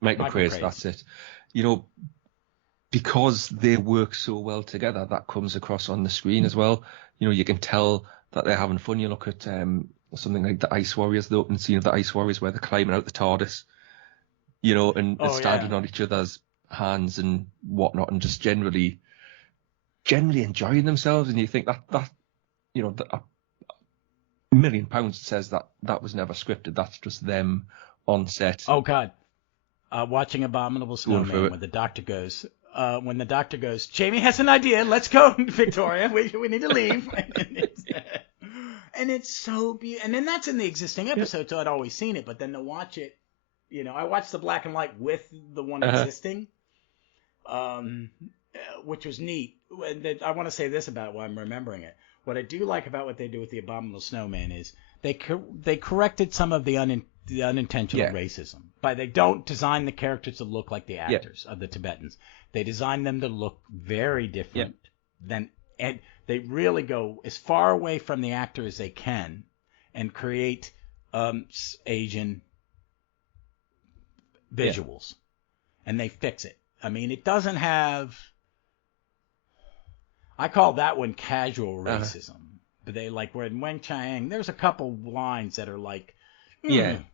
Michael Craze, that's it. because they work so well together, that comes across on the screen as well. You know, you can tell that they're having fun. You look at something like the Ice Warriors, the opening scene of the Ice Warriors, where they're climbing out the TARDIS, you know, and standing on each other's hands and whatnot, and just generally enjoying themselves. And you think that you know, £1 million says that was never scripted. That's just them on set. Oh God, watching Abominable Snowman when the doctor goes. When the doctor goes, Jamie has an idea. Let's go, Victoria. We need to leave. And it's so beautiful. And then that's in the existing episode, so I'd always seen it. But then to watch it, you know, I watched the black and white with the one existing, which was neat. And I want to say this about it while I'm remembering it. What I do like about what they do with the Abominable Snowman is they corrected some of the unintentional racism. But they don't design the characters to look like the actors of the Tibetans. They design them to look very different and they really go as far away from the actor as they can and create Asian visuals. And they fix it. I mean, it doesn't have... I call that one casual racism. But they where in Weng Chiang, there's a couple lines that are like... that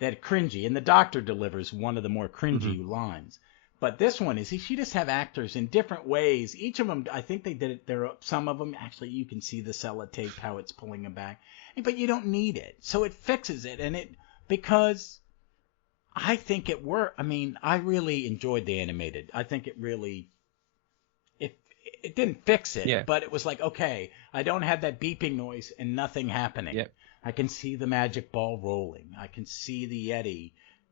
are cringy. And the doctor delivers one of the more cringy lines. But this one is, she just have actors in different ways. Each of them, I think they did it. Some of them, actually, you can see the sellotape, how it's pulling them back. But you don't need it. So it fixes it. And because I think it worked. I mean, I really enjoyed the animated. I think it really, it didn't fix it. But it was like, okay, I don't have that beeping noise and nothing happening. I can see the magic ball rolling. I can see the Yeti.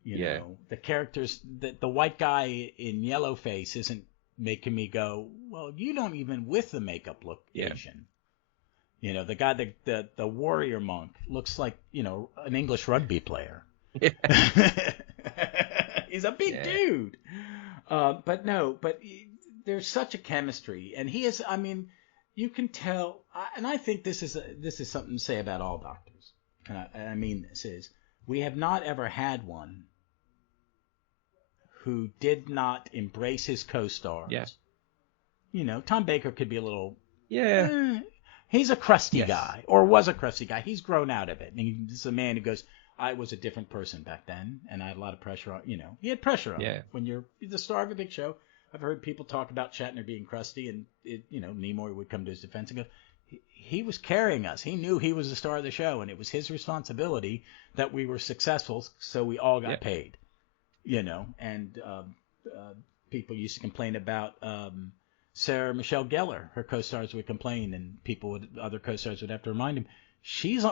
You know, the characters, the white guy in Yellowface isn't making me go, well, you don't even with the makeup look Asian. You know, the guy, the warrior monk looks like, you know, an English rugby player. He's a big dude. But there's such a chemistry. And he is, I mean, you can tell, and I think this is something to say about all doctors. And I mean this is, we have not ever had one who did not embrace his co-stars. You know, Tom Baker could be a little... he's a crusty guy, or was a crusty guy. He's grown out of it. And he's a man who goes, I was a different person back then, and I had a lot of pressure on... You know, he had pressure on him. When you're the star of a big show, I've heard people talk about Shatner being crusty, and, you know, Nimoy would come to his defense and go, he was carrying us. He knew he was the star of the show, and it was his responsibility that we were successful, so we all got paid. You know, and people used to complain about Sarah Michelle Gellar. Her co-stars would complain, and other co-stars would have to remind him, she's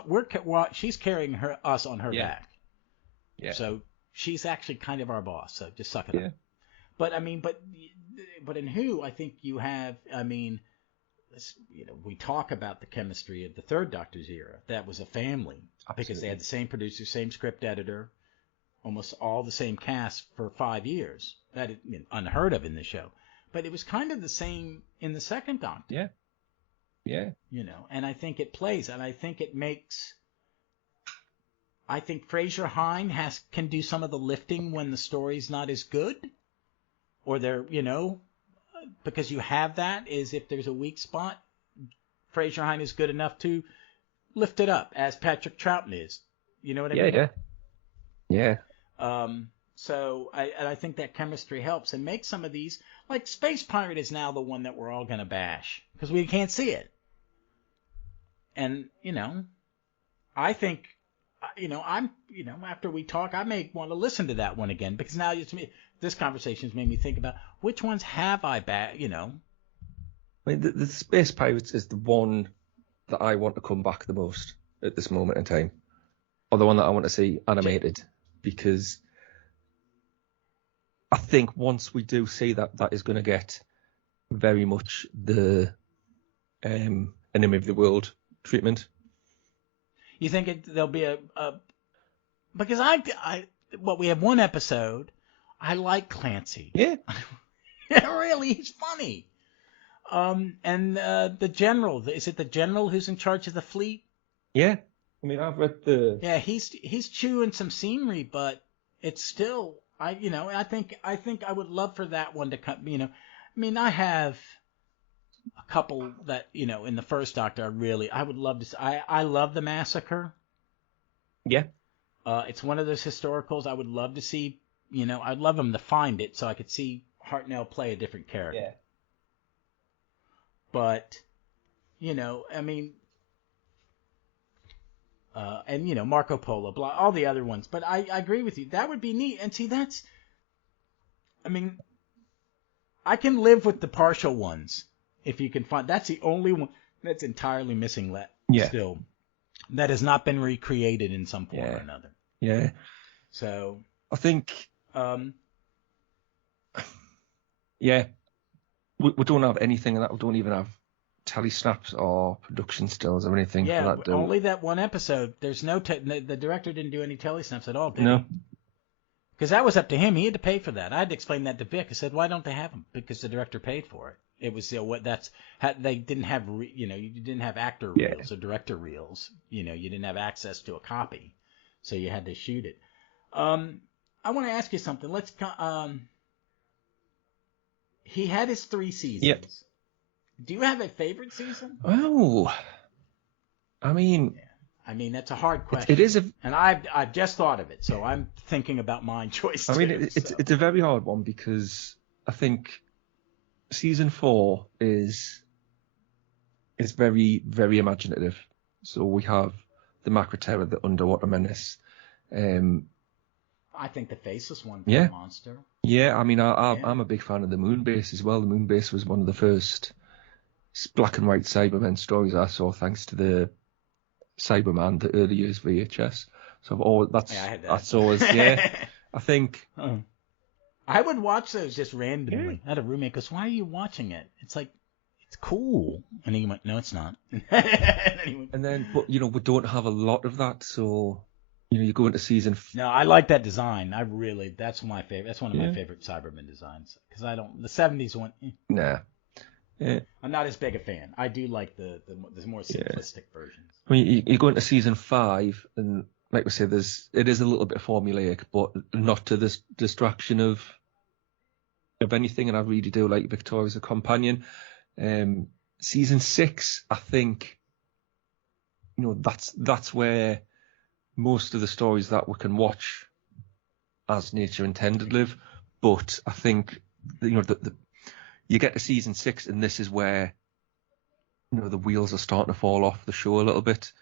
carrying us on her back. So she's actually kind of our boss. So just suck it up. But I mean, but in Who, I think you have. I mean, you know, we talk about the chemistry of the Third Doctor's era. That was a family because they had the same producer, same script editor. Almost all the same cast for 5 years. That is unheard of in the show. But it was kind of the same in the Second Doctor. You know, and I think it plays, and I think it makes... I think Frazer Hine can do some of the lifting when the story's not as good. Or they're, you know, because you have that, is if there's a weak spot, Frazer Hine is good enough to lift it up, as Patrick Troughton is. You know what I mean? So I think that chemistry helps and makes some of these, like Space Pirate is now the one that we're all going to bash because we can't see it. And, you know, I think, you know, after we talk, I may want to listen to that one again because now this conversation has made me think about which ones have I you know. I mean, the Space Pirates is the one that I want to come back the most at this moment in time, or the one that I want to see animated. Because I think once we do see that is going to get very much the Enemy of the World treatment. You think there'll be a because we have one episode. I like Clancy. Really, he's funny. And the general, is it the general who's in charge of the fleet? I mean, I've read the... he's chewing some scenery, but it's still... I think I would love for that one to come. I mean, I have a couple that in the first Doctor I would love to. I love the Massacre. Yeah. It's one of those historicals I would love to see. I'd love them to find it so I could see Hartnell play a different character. Yeah. But, I mean, and Marco Polo, blah, all the other ones. But I agree with you. That would be neat. And see, I mean, I can live with the partial ones if you can find. That's the only one that's entirely missing still. That has not been recreated in some form or another. Yeah. So I think. Yeah. We don't have anything, and that we don't even have telesnaps or production stills or anything for that. Only that one episode. There's no the director didn't do any telesnaps at all, did he? Because that was up to him. He had to pay for that. I had to explain that to Vic. I said, "Why don't they have them?" Because the director paid for it. It was they didn't have you didn't have actor reels or director reels. You didn't have access to a copy, so you had to shoot it. I want to ask you something. He had his 3 seasons. Yep. Do you have a favorite season? Oh, I mean, that's a hard question. It is and I've just thought of it, so I'm thinking about my choice. I mean, it's a very hard one because I think season 4 is very, very imaginative. So we have the Macra Terror, the Underwater Menace. I think the Faceless one for Monster. Yeah, I mean, I'm a big fan of the Moonbase as well. The Moonbase was one of the first black and white Cybermen stories I saw, thanks to the Cyberman, the early years VHS. So that's always I think. I would watch those just randomly. I had a roommate goes, "Why are you watching it?" It's like, it's cool. And he went, "No, it's not." But we don't have a lot of that, so you go into season. No, I like that design. That's my favorite. That's one of my favorite Cybermen designs because the 70s one. Nah. Yeah. I'm not as big a fan. I do like the more simplistic versions. I mean, you go into season 5, and like we said, it is a little bit formulaic, but not to this distraction of anything. And I really do like Victoria as a companion. Season 6, I think, that's where most of the stories that we can watch as nature intended live. But I think you get to season 6, and this is where the wheels are starting to fall off the show a little bit.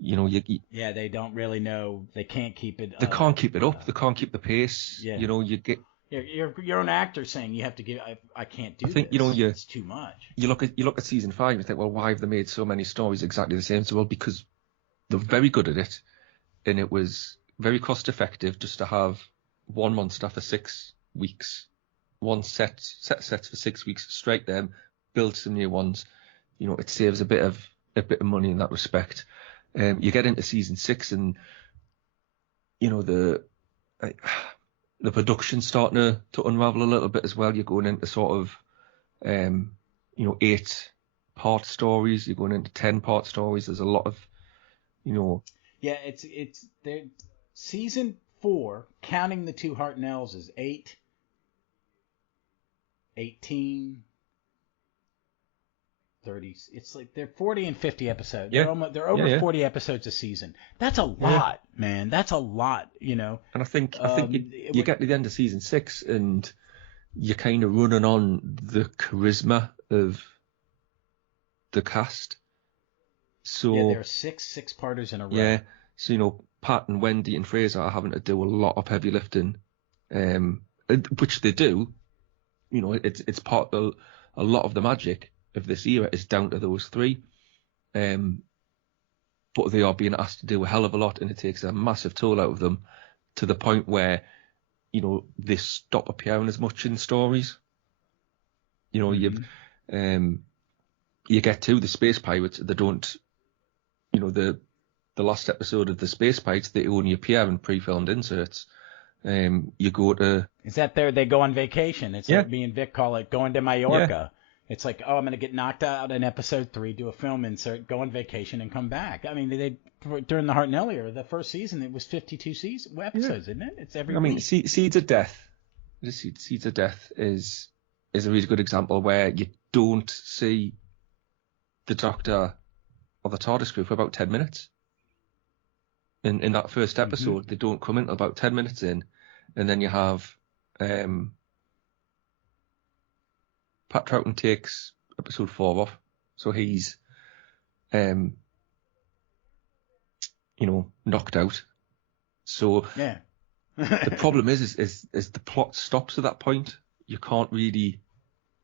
They don't really know. They can't keep it. They can't keep it up. They can't keep the pace. Yeah. You get. You're an actor saying you have to give. I can't do. I think this. It's too much. You look at season 5 and you think, well, why have they made so many stories exactly the same? So, well, because they're very good at it, and it was very cost effective just to have one monster for 6 weeks, one set sets for 6 weeks, strike them, build some new ones. It saves a bit of money in that respect. You get into season 6 and the production's starting to unravel a little bit as well. You're going into sort of 8-part stories. You're going into 10-part stories. There's a lot of Yeah, it's there. Season 4, counting the 2 Hartnells, is 8, 18, 30. It's like they're 40 and 50 episodes. Yeah. They're over 40 episodes a season. That's a lot, man. That's a lot, And I think you get to the end of season 6 and you're kind of running on the charisma of the cast. So there are 6 parters in a row. Yeah. So Pat and Wendy and Frazer are having to do a lot of heavy lifting, which they do. It's part of a lot of the magic of this era is down to those 3. But they are being asked to do a hell of a lot, and it takes a massive toll out of them to the point where, they stop appearing as much in stories. You get to the Space Pirates, they don't, the last episode of the Space Pirates, they only appear in pre-filmed inserts. You go to... Is that they go on vacation? It's like me and Vic call it going to Mallorca. It's like, oh, I'm going to get knocked out in episode 3, do a film insert, go on vacation, and come back. I mean, during the Hartnell era, the first season, it was 52 episodes, isn't it? It's every week. Seeds of Death. Seeds of Death is a really good example where you don't see the Doctor or the TARDIS crew for about 10 minutes. In that first episode, they don't come in until about 10 minutes in, and then you have Pat Troughton takes episode 4 off, so he's knocked out. So yeah. The problem is the plot stops at that point. You can't really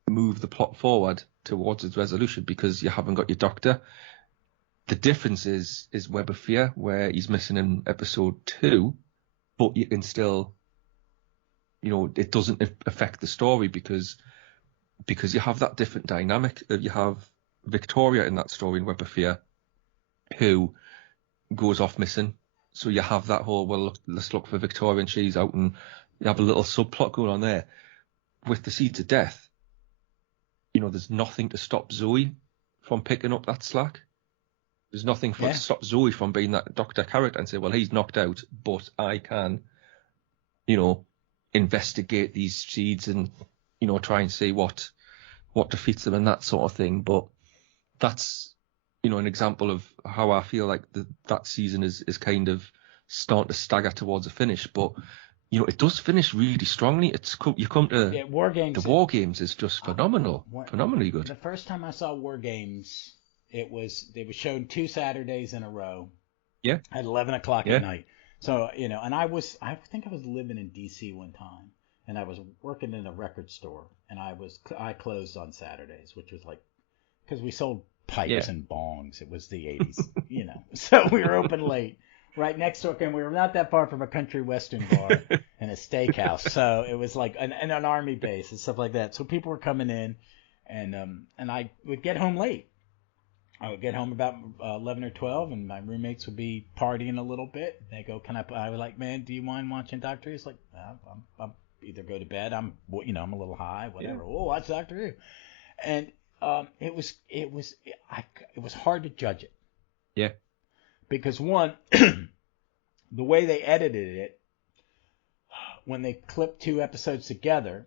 move the plot forward towards its resolution because you haven't got your Doctor. The difference is Web of Fear, where he's missing in episode 2, but you can still, it doesn't affect the story because you have that different dynamic. You have Victoria in that story in Web of Fear, who goes off missing. So you have that whole, well, let's look for Victoria and she's out, and you have a little subplot going on there. With the Seeds of Death, there's nothing to stop Zoe from picking up that slack. There's nothing to stop Zoe from being that Doctor character and say, well, he's knocked out, but I can, investigate these seeds and, try and see what defeats them and that sort of thing. But that's, an example of how I feel like that season is kind of starting to stagger towards a finish. But, it does finish really strongly. You come to War Games. The War Games is just phenomenal, phenomenally good. The first time I saw War Games, they were shown 2 Saturdays in a row. Yeah. At 11 o'clock at night. So, and I think I was living in DC one time, and I was working in a record store, and I closed on Saturdays, which was like, because we sold pipes and bongs. It was the 80s, so we were open late. Right next door, and we were not that far from a country western bar and a steakhouse. So it was like an army base and stuff like that. So people were coming in, and I would get home late. I would get home about 11 or 12, and my roommates would be partying a little bit. They go, I was like, man, do you mind watching Doctor Who? He's like, I'm either go to bed. I'm a little high, whatever. Oh, watch Doctor Who. And it was hard to judge it. Yeah. Because one, the way they edited it, when they clip 2 episodes together,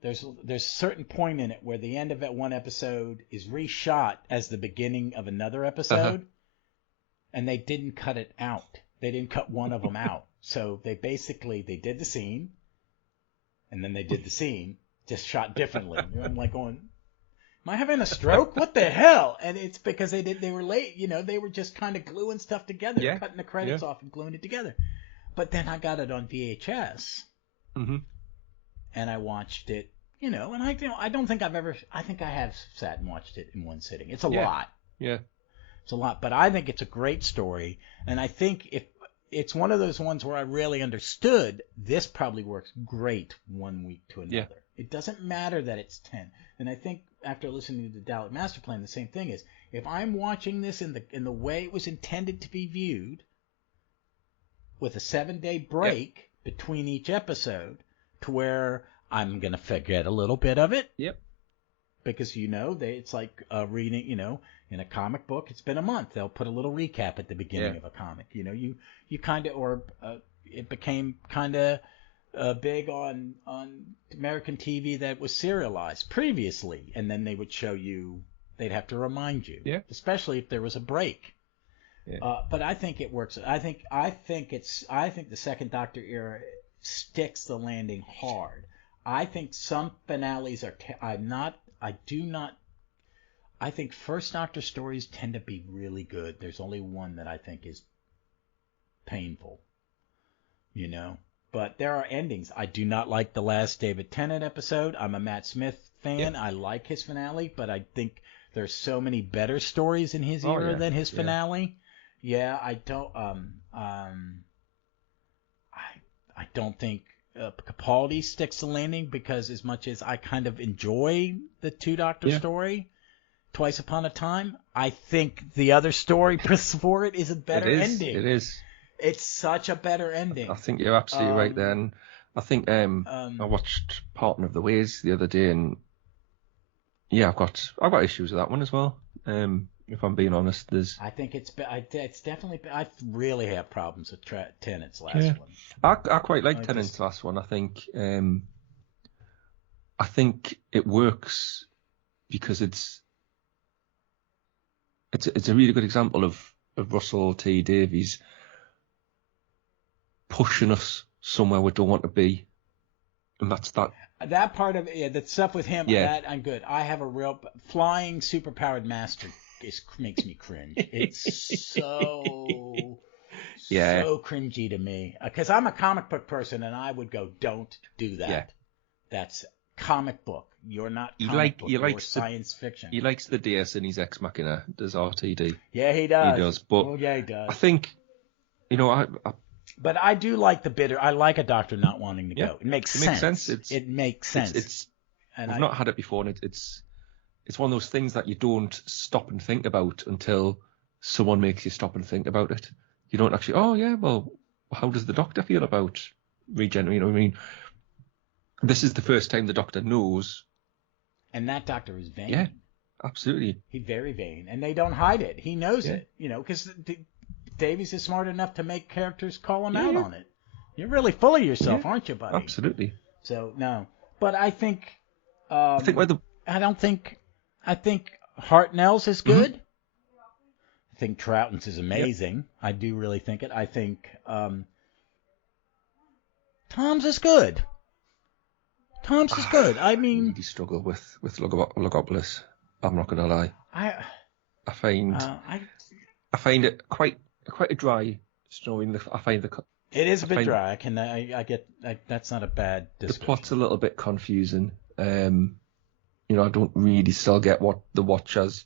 there's a certain point in it where the end of one episode is reshot as the beginning of another episode, and they didn't cut it out. They didn't cut one of them out. So they did the scene, and then they did the scene, just shot differently. I'm like going, am I having a stroke? What the hell? And it's because they were late. They were just kind of gluing stuff together, cutting the credits off and gluing it together. But then I got it on VHS, and I watched it, and I don't think I think I have sat and watched it in one sitting. It's a lot. Yeah. It's a lot, but I think it's a great story. And I think if it's one of those ones where I really understood, this probably works great one week to another. Yeah. It doesn't matter that it's 10. And I think after listening to the Dalek Master Plan, the same thing is, if I'm watching this in the way it was intended to be viewed, with a 7-day break between each episode, to where I'm going to forget a little bit of it. Yep. Because, it's like reading, in a comic book, it's been a month. They'll put a little recap at the beginning of a comic. You kind of, it became kind of big on American TV that was serialized previously. And then they would show you, they'd have to remind you. Yeah. Especially if there was a break. Yeah. But I think it works. I think the Second Doctor era sticks the landing hard. I think some finales are. I think First Doctor stories tend to be really good. There's only one that I think is painful. But there are endings. I do not like the last David Tennant episode. I'm a Matt Smith fan. Yep. I like his finale, but I think there's so many better stories in his era than his finale. Yeah, I don't. I don't think Capaldi sticks the landing, because as much as I kind of enjoy the 2 Doctor story, Twice Upon a Time, I think the other story before it is a better ending. It is. It's such a better ending. I think you're absolutely right there. And I think I watched Partner of the Ways the other day, and Yeah, I've got issues with that one as well. If I'm being honest, I think it's definitely. I really have problems with Tennant's last yeah. one. I quite like Tennant's last one. I think it works because it's a really good example of Russell T Davies pushing us somewhere we don't want to be, and that's that. That part of that stuff with him, Yeah. that I'm good. I have a real flying superpowered master makes me cringe. It's so cringy to me because I'm a comic book person and I would go, don't do that. Yeah. That's comic book. You're not comic book. You're science fiction. He likes the Deus in his Ex Machina. Does RTD? Yeah, he does. He does. But yeah, he does. I think, But I do like the bitter. I like a doctor not wanting to go. It makes sense. It makes sense. I've not had it before, and it's one of those things that you don't stop and think about until someone makes you stop and think about it. You don't actually. Oh yeah, well, how does the doctor feel about regeneration? You know what I mean? This is the first time the doctor knows. And that doctor is vain. Yeah, absolutely. He's very vain, and they don't hide it. He knows it. Because Davies is smart enough to make characters call him out on it. You're really full of yourself, aren't you, buddy? Absolutely. So no, but I think. I think Hartnell's is good. I think Troughton's is amazing. Yep. I do really think it. I think Tom's is good. Tom's is good. I mean, I really struggle with Logopoulos. I'm not gonna lie. I find it quite a dry story. It is a bit dry. I get that's not a bad description. The plot's a little bit confusing. I don't really still get what the Watchers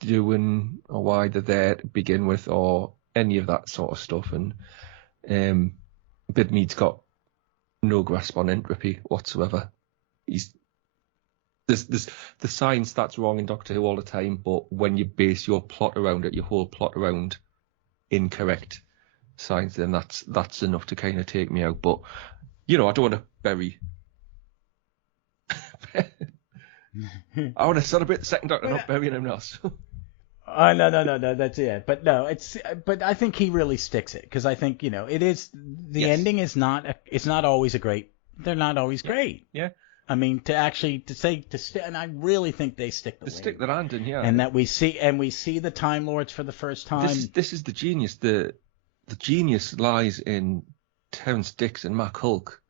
doing or why they're there to begin with or any of that sort of stuff. And Bidmead's got no grasp on entropy whatsoever. The science that's wrong in Doctor Who all the time, but when you base your plot around it, your whole plot around incorrect science, then that's enough to kind of take me out. But I don't want to bury. I want to celebrate the second Doctor, not burying him else. No, that's it. But no, but I think he really sticks it because I think it is the ending is not it's not always a great. They're not always great. Yeah. I mean, and I really think they stick the landing, yeah. And that we see the Time Lords for the first time. This is the genius. The genius lies in Terrance Dicks and Mac Hulk,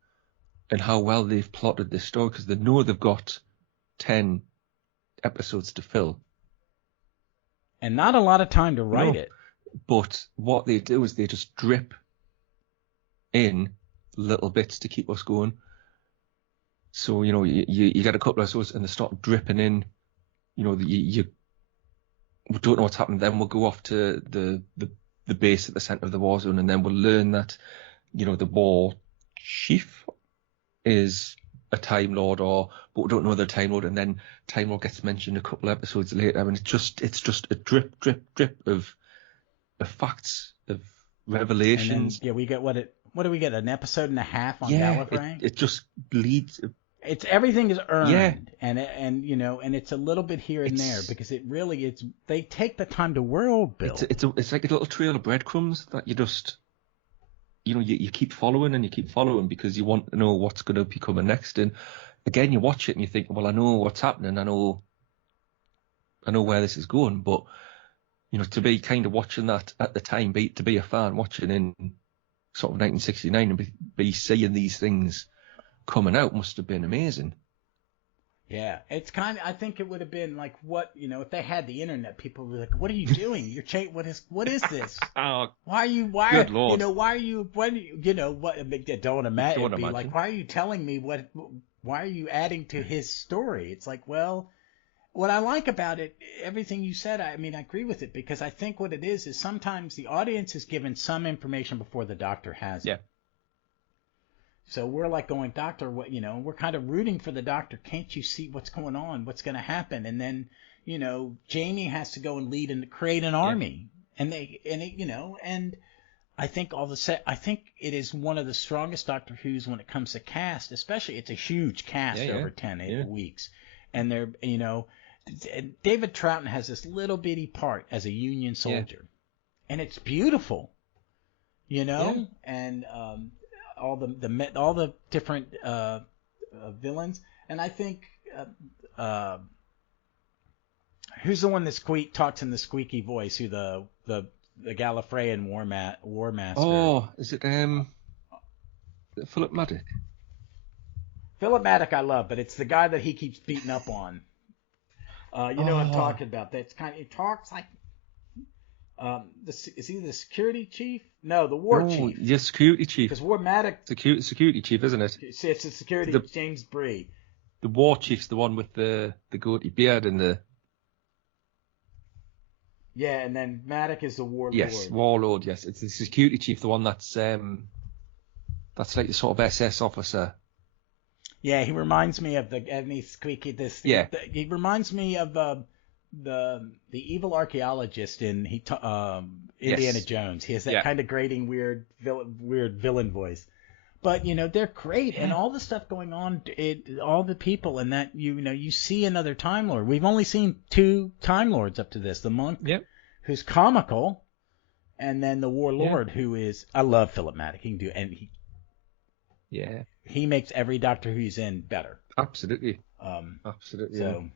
and how well they've plotted this story because they know they've got 10 episodes to fill. And not a lot of time to write it. But what they do is they just drip in little bits to keep us going. So, you get a couple of episodes and they start dripping in. You don't know what's happening. Then we'll go off to the base at the centre of the war zone and then we'll learn that, the war chief is a Time Lord but we don't know the Time Lord, and then Time Lord gets mentioned a couple episodes later, and it's just a drip of facts, of revelations. And then, we get what do we get? An episode and a half on Gallifrey? It just bleeds. It's everything is earned, and it's a little bit here and there because they take the time to world build. It's like a little trail of breadcrumbs that you just. You keep following and you keep following because you want to know what's going to be coming next. And again, you watch it and you think, well, I know what's happening. I know where this is going. But, to be kind of watching that at the time, to be a fan watching in sort of 1969 and be seeing these things coming out must have been amazing. Yeah, it's I think it would have been like if they had the internet, people would be like, what are you doing? You're what is this? Oh, why are you, what, don't imagine, be like, why are you telling me why are you adding to his story? It's like, well, what I like about it, everything you said, I agree with it because I think what it is sometimes the audience is given some information before the Doctor has it. Yeah. So we're like going, Doctor, we're kind of rooting for the Doctor. Can't you see what's going on? What's going to happen? And then, Jamie has to go and lead and create an army. And and I think I think it is one of the strongest Doctor Who's when it comes to cast, especially it's a huge cast over 10 weeks. and they're, David Troughton has this little bitty part as a Union soldier, and it's beautiful, and all the different villains, and I think who's the one that talks in the squeaky voice? Who the Gallifreyan war master? Oh, is it Philip Maddock? Philip Maddock I love, but it's the guy that he keeps beating up on. What I'm talking about. That's it talks like is he the security chief? No, the war chief. Yes, security chief. Because War Maddock. Security chief, isn't it? It's the security James Bree. The war chief's the one with the goatee beard and the. Yeah, and then Maddock is the warlord. Yes, warlord. Yes, it's the security chief, the one that's like the sort of SS officer. Yeah, he reminds me of he reminds me of the evil archaeologist in Indiana Jones. He has that kind of grating, weird villain voice. But they're great, and all the stuff going on, all the people, and that you see another Time Lord. We've only seen 2 Time Lords up to this: the monk, who's comical, and then the warlord, who is. I love Philip Maddock. He can do, and he makes every Doctor Who he's in better. Absolutely. Absolutely. So.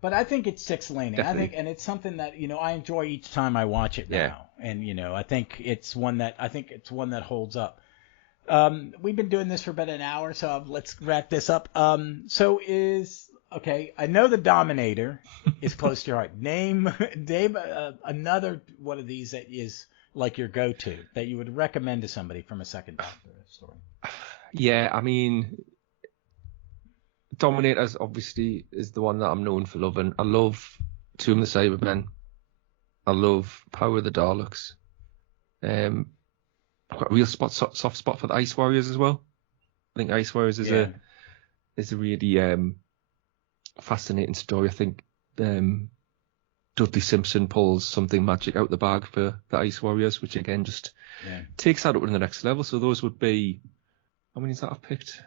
But I think it's 6 laning. Definitely. I think, and it's something that I enjoy each time I watch it now. And I think it's one that holds up. We've been doing this for about an hour, so let's wrap this up. I know the Dominator is close to your heart. Name another one of these that is like your go-to that you would recommend to somebody from a second Doctor story. Yeah, I mean, Dominators obviously is the one that I'm known for loving. I love Tomb of the Cybermen. I love Power of the Daleks. I've got a real soft spot for the Ice Warriors as well. I think Ice Warriors is a really fascinating story. I think Dudley Simpson pulls something magic out the bag for the Ice Warriors, which again just takes that up to the next level. So those would be, how many is that I've picked?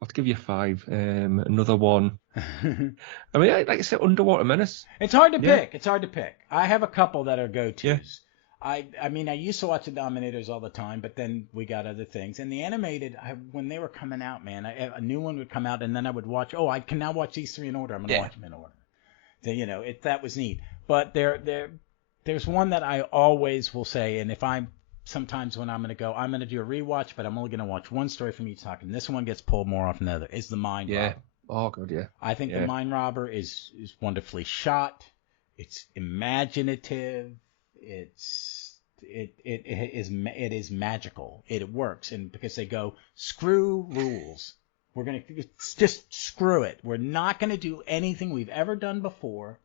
I'll give you 5. Another one. I mean, like I said, Underwater Menace. It's hard to pick. It's hard to pick. I have a couple that are go-tos. Yeah. I mean, I used to watch the Dominators all the time, but then we got other things. And the animated, when they were coming out, man, a new one would come out, and then I would watch. Oh, I can now watch these 3 in order. I'm gonna watch them in order. So, that was neat. But there's one that I always will say, and sometimes when I'm going to do a rewatch, but I'm only going to watch one story from each talk, and this one gets pulled more often than the other, is The Mind Robber. Oh, good, yeah. I think The Mind Robber is wonderfully shot. It's imaginative. It is magical. It works, and because they go, screw rules. We're going to just screw it. We're not going to do anything we've ever done before.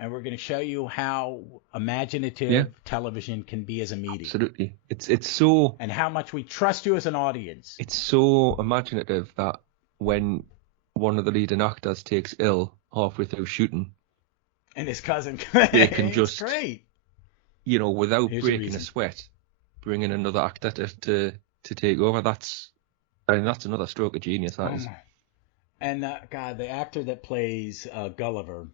And we're going to show you how imaginative television can be as a medium. Absolutely. It's so... And how much we trust you as an audience. It's so imaginative that when one of the leading actors takes ill halfway through shooting... And his cousin... They can just... great. Without breaking a sweat, bring in another actor to take over. That's another stroke of genius, that is. And, the actor that plays Gulliver...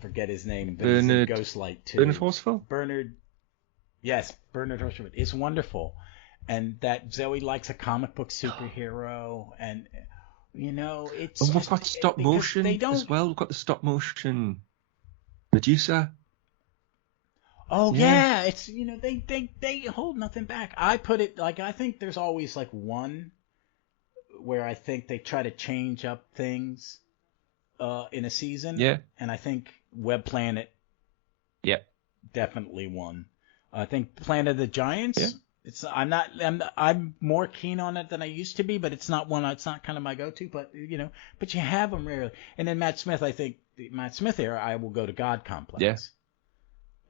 forget his name, but he's in Ghostlight too. Bernard Horsfall? Bernard Horsfall is wonderful, and that Zoe likes a comic book superhero, and it's. And we've got stop motion as well. We've got the stop motion Medusa. Oh yeah, it's they hold nothing back. I put it like I think there's always like one where I think they try to change up things. In a season, and I think Web Planet, definitely one. I think Planet of the Giants. I'm more keen on it than I used to be, but it's not one. It's not kind of my go-to. But but you have them rarely. And then Matt Smith, I think the Matt Smith era, I will go to God Complex,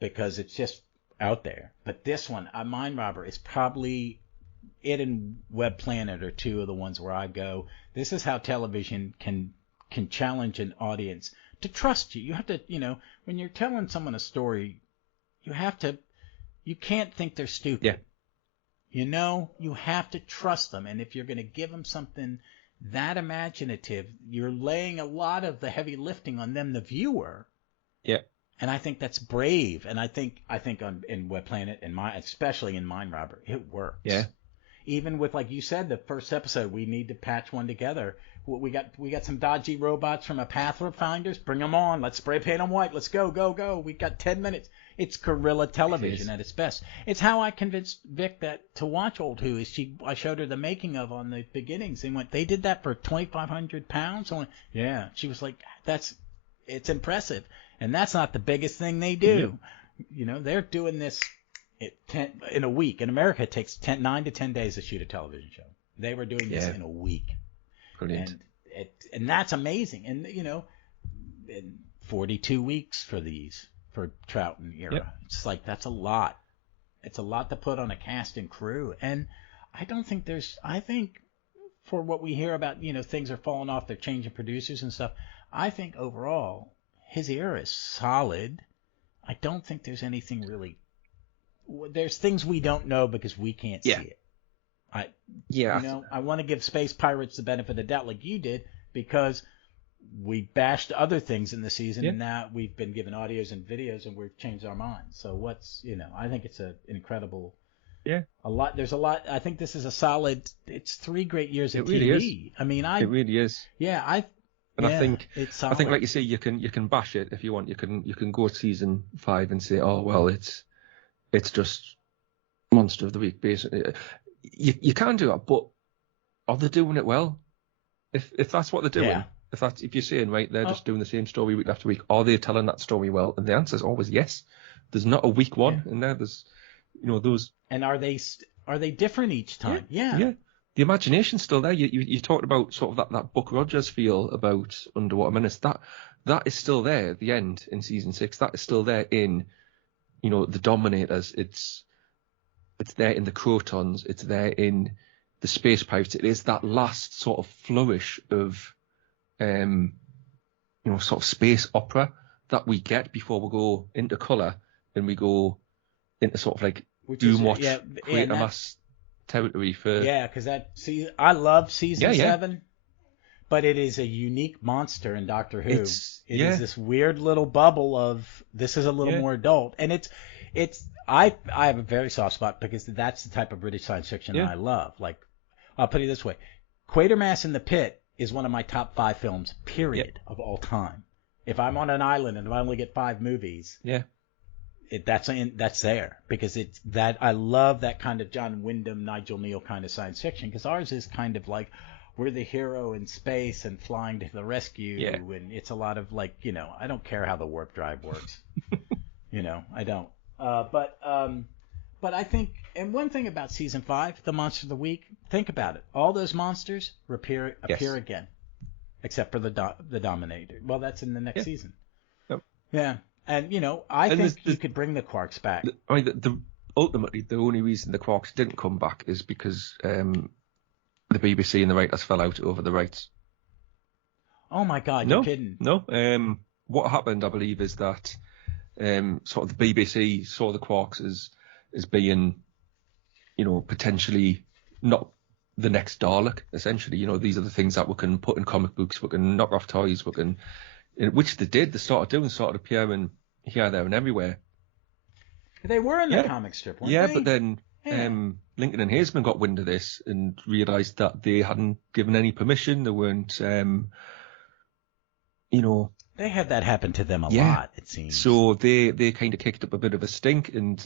because it's just out there. But this one, Mind Robber, is probably it, and Web Planet are 2 of the ones where I go. This is how television can challenge an audience to trust you. You have to, when you're telling someone a story, you can't think they're stupid. You have to trust them. And if you're going to give them something that imaginative, you're laying a lot of the heavy lifting on them, the viewer. Yeah. And I think that's brave. And I think in Web Planet and especially in Mind Robber, it works. Yeah. Even with, like you said, the first episode, we need to patch one together. We got some dodgy robots from a Pathfinders. Bring them on. Let's spray paint them white. Let's go, go, go. We got 10 minutes. It's guerrilla television at its best. It's how I convinced Vic to watch Old Who. I showed her the making of on the beginnings and went, they did that for £2,500. I went, yeah. She was like, it's impressive. And that's not the biggest thing they do. They're doing this in a week. In America, it takes 9 to 10 days to shoot a television show. They were doing this in a week. Brilliant. And that's amazing. And, in 42 weeks for Troughton era. Yep. It's like, that's a lot. It's a lot to put on a cast and crew. And I think for what we hear about, things are falling off, they're changing producers and stuff. I think overall, his era is solid. I don't think there's anything really. There's things we don't know because we can't see it. I want to give Space Pirates the benefit of the doubt like you did because we bashed other things in the season and now we've been given audios and videos and we've changed our minds. So I think it's an incredible. Yeah. There's a lot. I think this is a solid. It's 3 great years of TV. Really is. I mean, it really is. Yeah, I think it's solid. I think, like you say, you can bash it if you want. You can go to season 5 and say, oh well, it's just Monster of the Week basically. You can do that, but are they doing it well? If that's what they're doing, if you're saying right, they're just doing the same story week after week, are they telling that story well? And the answer is always yes. There's not a week one in there. There's those. And are they different each time? Yeah. The imagination's still there. You talked about sort of that Buck Rogers feel about Underwater Menace. That is still there at the end in season 6. That is still there in the Dominators. It's there in the Crotons. It's there in the Space Pirates. It is that last sort of flourish of sort of space opera that we get before we go into colour and we go into sort of like Doomwatch, Quatermass territory for. Yeah, because I love season 7, but it is a unique monster in Doctor Who. It is this weird little bubble of this is a little more adult, and I have a very soft spot because that's the type of British science fiction that I love. Like, I'll put it this way: Quatermass in the Pit is one of my top 5 films, period, of all time. If I'm on an island and I only get 5 movies, that's there because it's that I love that kind of John Wyndham, Nigel Neal kind of science fiction because ours is kind of like we're the hero in space and flying to the rescue and it's a lot of like I don't care how the warp drive works, I don't. But I think, and one thing about season 5, the Monster of the Week, think about it. All those monsters appear again, except for the Dominator. Well, that's in the next season. Yep. Yeah. And, I think you could bring the Quarks back. Ultimately, the only reason the Quarks didn't come back is because the BBC and the writers fell out over the rights. Oh, my God, you're kidding. No. What happened, I believe, is that sort of the BBC saw the Quarks as being, potentially not the next Dalek, essentially. These are the things that we can put in comic books, we can knock off toys, which they did. They started appearing here, there, and everywhere. They were in the comic strip, weren't they? Yeah, but then Lincoln and Hazeman got wind of this and realised that they hadn't given any permission. They weren't, They had that happen to them a lot, it seems. So they kind of kicked up a bit of a stink, and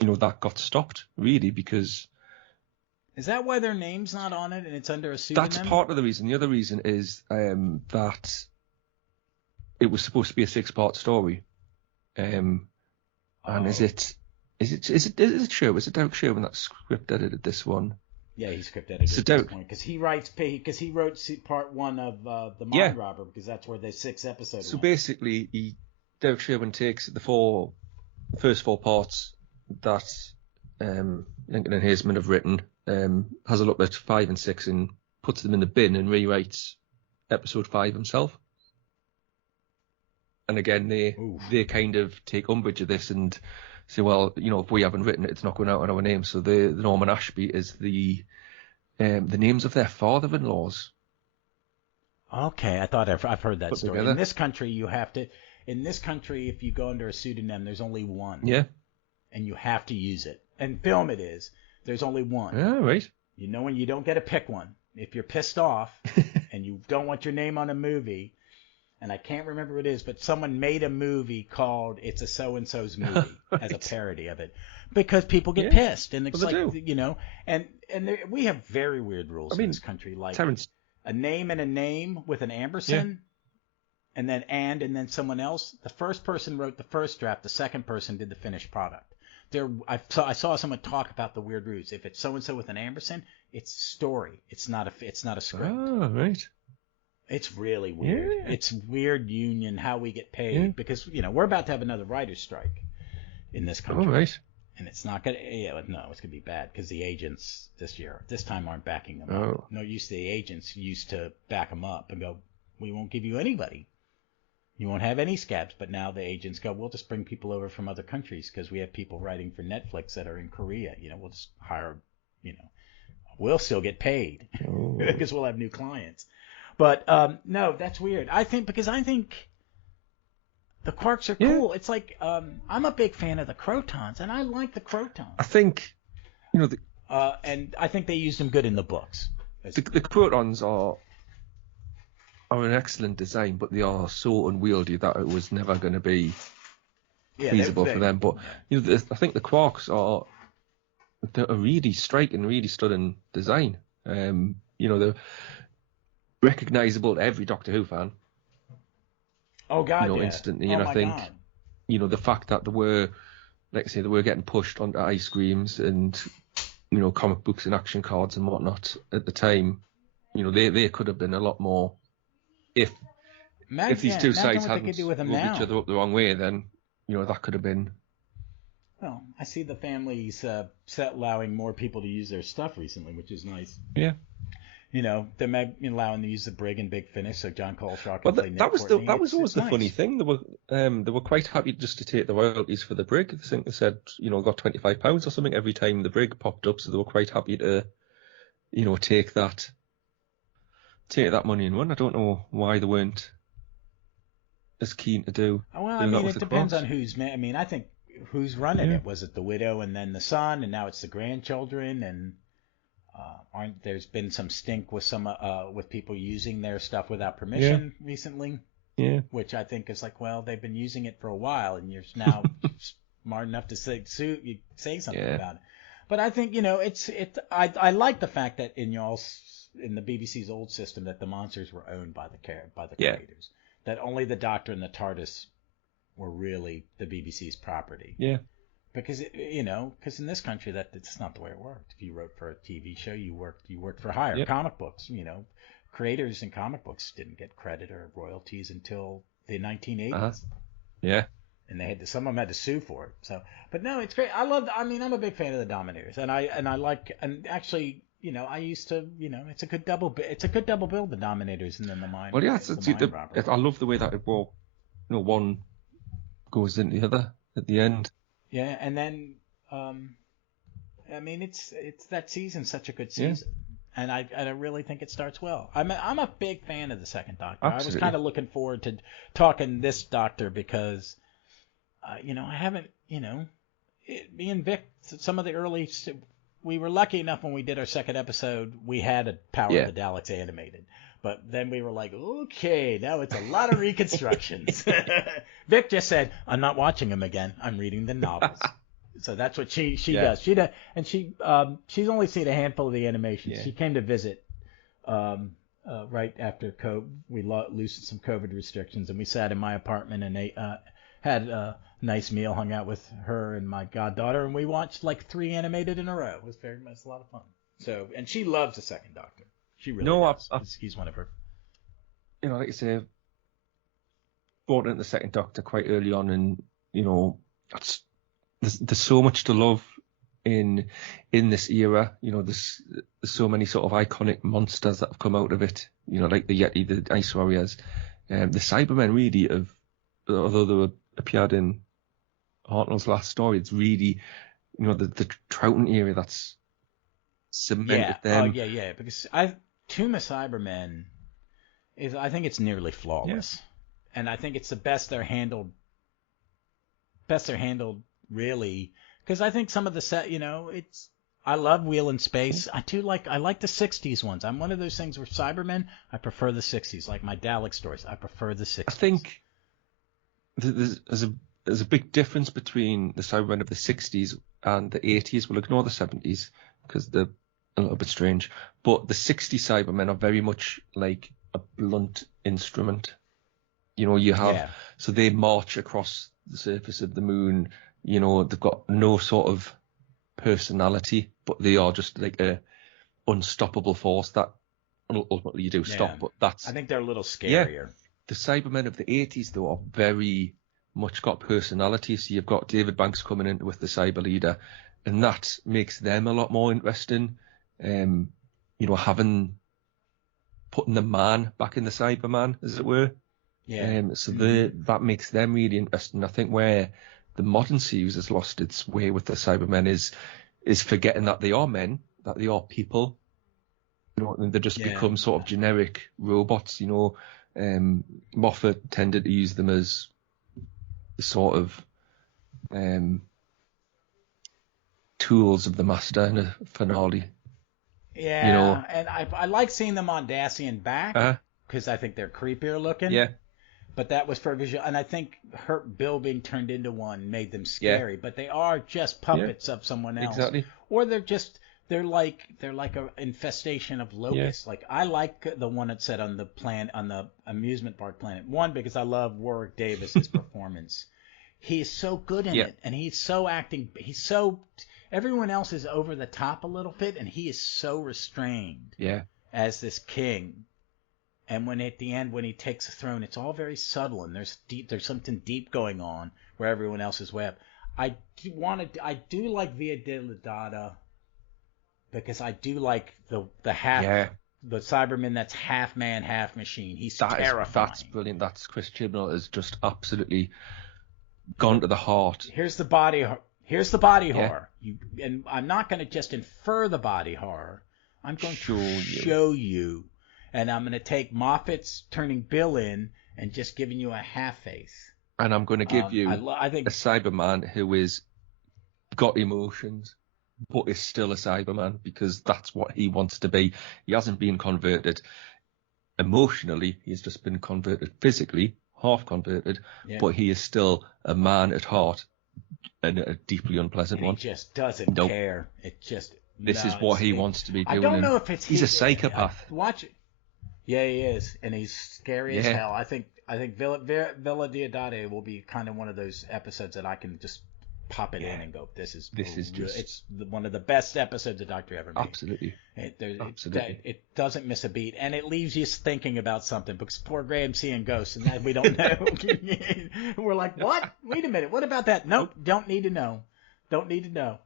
that got stopped really because. Is that why their name's not on it and it's under a pseudonym? That's part of the reason. The other reason is that it was supposed to be a 6-part story, and is it Sherwin? Is it Derek Sherwin that script edited this one? Yeah, he script edited at this point because he wrote part 1 of the Mind Robber because that's where the 6 episodes. So basically, Derek Sherwin takes the first 4 parts that Lincoln and Hazeman have written, has a look at 5 and 6 and puts them in the bin and rewrites episode 5 himself. And again, they kind of take umbrage of this and say, well, if we haven't written it, it's not going out on our name. So the Norman Ashby is the names of their father-in-laws. Okay, I thought I've heard that story. Together. In this country, you have to. In this country, if you go under a pseudonym, there's only one. Yeah. And you have to use it. And film it is. There's only one. Yeah, right. When you don't get to pick one. If you're pissed off and you don't want your name on a movie, and I can't remember what it is, but someone made a movie called It's a So-and-so's Movie right. as a parody of it. Because people get pissed. And it's and we have very weird rules in this country. Like Terrence. A name and a name with an ampersand. And then someone else. The first person wrote the first draft. The second person did the finished product. I saw someone talk about the weird rules. If it's so and so with an ampersand, it's story. It's not a script. Oh, right. It's really weird. Yeah. It's weird union how we get paid because we're about to have another writer's strike in this country. Oh, right. And it's not gonna. It's gonna be bad because the agents this time aren't backing them up. No use. The agents used to back them up and go, "We won't give you anybody. You won't have any scabs." But now the agents go, "We'll just bring people over from other countries because we have people writing for Netflix that are in Korea. We'll just hire. We'll still get paid because we'll have new clients." But no, that's weird. I think the Quarks are cool. It's like I'm a big fan of the Crotons, and I like the Crotons. I think and I think they used them good in the books. The Crotons are an excellent design, but they are so unwieldy that it was never going to be feasible for them. But I think the Quarks are a really striking, really stunning design. They're recognizable to every Doctor Who fan. Oh God, instantly. And I think, God. The fact that they were getting pushed onto ice creams and comic books and action cards and whatnot at the time. They could have been a lot more. If these two sides hadn't rubbed each other up the wrong way, then that could have been. Well, I see the families allowing more people to use their stuff recently, which is nice. Yeah. They're allowing them to use the Brig and Big Finish, so John Coleshaw can play Nick that was Courtney. That was always the funny thing. They were quite happy just to take the royalties for the Brig. I think they said got £25 or something every time the Brig popped up, so they were quite happy to take that money and run. I don't know why they weren't as keen to do. Well, I mean, it depends on who's. I mean, I think who's running it. Was it the widow and then the son, and now it's the grandchildren, and there's been some stink with with people using their stuff without permission recently. Yeah. Which I think is like, well, they've been using it for a while, and you're now smart enough to say something about it. But I think I like the fact that in the BBC's old system that the monsters were owned by the creators. That only the Doctor and the TARDIS were really the BBC's property. Yeah. Because because in this country it's not the way it worked. If you wrote for a TV show, you worked for hire. Yep. Comic books, creators in comic books didn't get credit or royalties until the 1980s. Uh-huh. Yeah. And some of them had to sue for it. So, but no, it's great. I'm a big fan of the Dominators, and actually, I used to, it's a good double build, the Dominators, and then the Mind. Well, yeah, I love the way that it worked. One goes into the other at the end. Yeah, and then, it's that season's such a good season, and I really think it starts well. I'm a big fan of the second Doctor. Absolutely. I was kind of looking forward to talking this Doctor because, I haven't, me and Vic, some of the early, we were lucky enough when we did our second episode, we had a Power of the Daleks animated. But then we were like, okay, now it's a lot of reconstructions. Vic just said, I'm not watching them again. I'm reading the novels. So that's what she does. And she's only seen a handful of the animations. Yeah. She came to visit right after COVID. We loosened some COVID restrictions, and we sat in my apartment and had a nice meal, hung out with her and my goddaughter, and we watched like 3 animated in a row. It was a lot of fun. So, and she loves the second Doctor. She really does. He's one of her. Like I say, brought in the second Doctor quite early on, and there's so much to love in this era. There's so many sort of iconic monsters that have come out of it. Like the Yeti, the Ice Warriors, the Cybermen really have, although they appeared in Hartnell's last story. It's really, the Troughton era that's cemented them. Yeah. Because Tomb of Cybermen I think it's nearly flawless, and I think it's the best they're handled. Really, because I think some of the set, it's. I love Wheel in Space. I like the '60s ones. I'm one of those things where Cybermen, I prefer the '60s. Like my Dalek stories, I prefer the '60s. I think there's a big difference between the Cybermen of the '60s and the '80s. We'll ignore the '70s because they're a little bit strange. But the '60s Cybermen are very much like a blunt instrument. You have so they march across the surface of the moon. They've got no sort of personality, but they are just like a unstoppable force that ultimately you do stop. But I think they're a little scarier. Yeah. The Cybermen of the '80s though are very much got personality. So you've got David Banks coming in with the Cyber Leader, and that makes them a lot more interesting. Putting the man back in the Cyberman, as it were. Yeah. So that makes them really interesting. I think where the modern series has lost its way with the Cybermen is forgetting that they are men, that they are people. And they just become sort of generic robots. Moffat tended to use them as the sort of tools of the Master in a finale. Yeah, and I like seeing them on Dacian back because I think they're creepier looking. Yeah. But that was for visual, and I think Bill being turned into one made them scary. Yeah. But they are just puppets of someone else. Exactly. Or they're like an infestation of locusts. Yeah. Like I like the one that said on the amusement park Planet One because I love Warwick Davis's performance. He's so good in it, and he's so acting. Everyone else is over the top a little bit, and he is so restrained. Yeah. As this king. And at the end, when he takes the throne, it's all very subtle, and there's something deep going on where everyone else is way up. I do like Via Diledata because I do like the Cyberman that's half man, half machine. He's terrifying. That's brilliant. That's Chris Chibnall has just absolutely gone to the heart. Here's the body horror. And I'm not going to just infer the body horror. I'm going to show you. And I'm going to take Moffat's turning Bill in and just giving you a half face. And I'm going to give you I think a Cyberman who is got emotions, but is still a Cyberman because that's what he wants to be. He hasn't been converted emotionally. He's just been converted physically, half converted, but he is still a man at heart and a deeply unpleasant one. He just doesn't care. This is what he wants to be doing. I don't know if he's a psychopath. Watch it. Yeah, he is, and he's scary as hell. I think Villa Diodati will be kind of one of those episodes that I can just pop it in and go, this is just it's one of the best episodes of Doctor ever made. Absolutely. It doesn't miss a beat, and it leaves you thinking about something because poor Graham's seeing ghosts, and that we don't know. We're like, what? Wait a minute, what about that? Nope, don't need to know.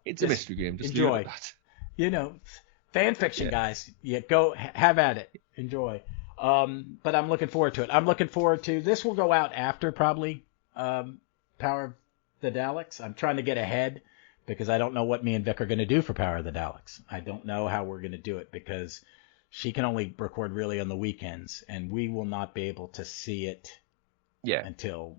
It's a mystery game. Just enjoy. That. Fan fiction, guys. Go have at it. Enjoy. But I'm looking forward to it. I'm looking forward to this. Will go out after probably Power of the Daleks. I'm trying to get ahead because I don't know what me and Vic are going to do for Power of the Daleks. I don't know how we're going to do it because she can only record really on the weekends, and we will not be able to see it until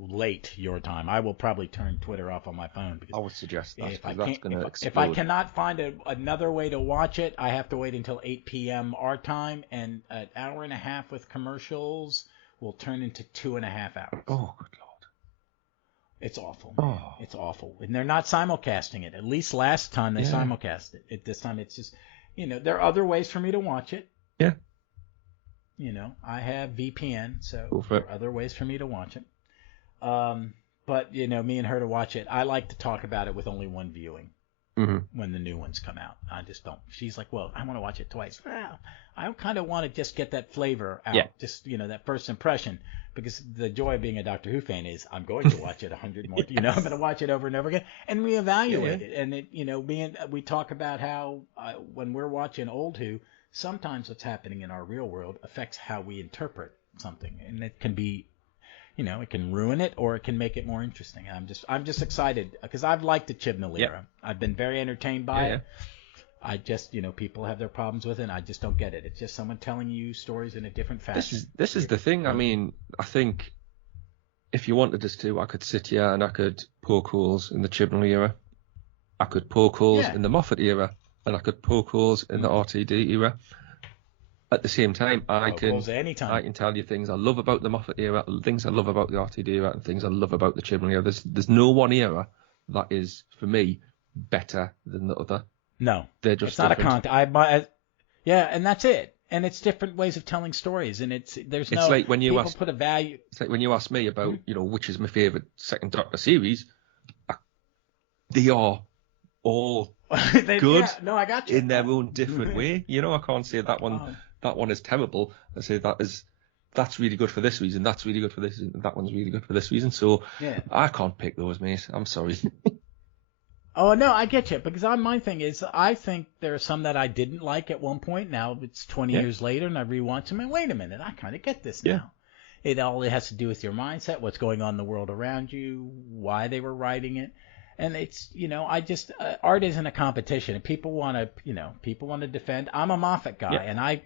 late your time. I will probably turn Twitter off on my phone because I would suggest that if I cannot find another way to watch it, I have to wait until 8 p.m. our time, and an hour and a half with commercials will turn into 2.5 hours. Oh, good Lord. It's awful, man. It's awful. And they're not simulcasting it. At least last time they simulcast it. This time it's just, there are other ways for me to watch it. Yeah. I have VPN, so there are other ways for me to watch it. But me and her to watch it, I like to talk about it with only one viewing when the new ones come out. I just don't. She's like, well, I want to watch it twice. Well, I kind of want to just get that flavor out, just that first impression, because the joy of being a Doctor Who fan is I'm going to watch it 100 more. I'm going to watch it over and over again and reevaluate it. And we talk about how when we're watching old Who, sometimes what's happening in our real world affects how we interpret something, and it can be. it can ruin it or it can make it more interesting. I'm just excited because I've liked the Chibnall era. I've been very entertained by it. I just, people have their problems with it, and I just don't get it. It's just someone telling you stories in a different fashion. This is the thing. I mean, I think if you wanted us to, I could sit here and I could poke holes in the Chibnall era. I could poke holes in the Moffat era, and I could poke holes in the RTD era. At the same time, I can tell you things I love about the Moffat era, things I love about the RTD era, and things I love about the Chibnall era. There's no one era that is, for me, better than the other. No, they're just it's not different. and that's it. And it's different ways of telling stories, and it's like when you put a value. It's like when you ask me about which is my favourite Second Doctor series. They are all good. Yeah, no, I got you. In their own different way. I can't say that one. That one is terrible. I say that's really good for this reason. That's really good for this reason. That one's really good for this reason. So I can't pick those, mate. I'm sorry. Oh, no, I get you. Because my thing is, I think there are some that I didn't like at one point. Now it's 20 years later, and I rewatch them, and wait a minute, I kind of get this now. It all has to do with your mindset, what's going on in the world around you, why they were writing it. And it's, I just, art isn't a competition, and people want to defend. I'm a Moffat guy, and I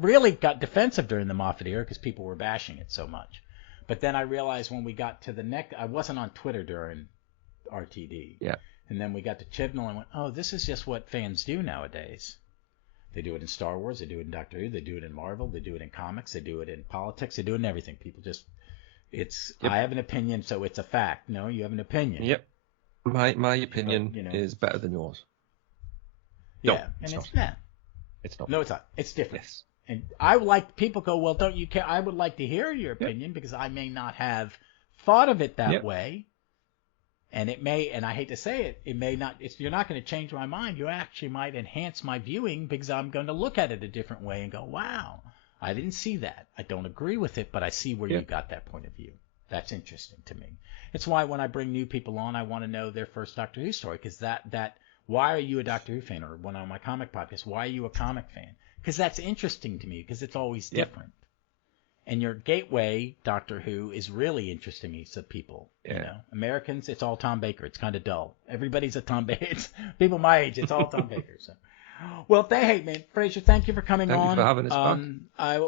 really got defensive during the Moffat era because people were bashing it so much. But then I realized when we got to the next, I wasn't on Twitter during RTD. Yeah. And then we got to Chibnall and went, oh, this is just what fans do nowadays. They do it in Star Wars, they do it in Doctor Who, they do it in Marvel, they do it in comics, they do it in politics, they do it in everything. People just, I have an opinion, so it's a fact. No, you have an opinion. Yep. My opinion is better than yours. Yeah, no, and it's not. not. It's not. No, it's not. It's different. Yes. And I would like, people go, well, don't you care? I would like to hear your opinion because I may not have thought of it that way. And it may, and I hate to say it, it may not, you're not going to change my mind. You actually might enhance my viewing because I'm going to look at it a different way and go, wow, I didn't see that. I don't agree with it, but I see where you got that point of view. That's interesting to me. It's why when I bring new people on, I want to know their first Doctor Who story because why are you a Doctor Who fan? Or one on my comic podcast, why are you a comic fan? Because that's interesting to me because it's always different. And your gateway Doctor Who is really interesting to me, so people. Americans, it's all Tom Baker. It's kind of dull. Everybody's a Tom Baker. People my age, it's all Tom Baker. So, well, hey man, Frazer, thank you for coming on. Thank you for having us back.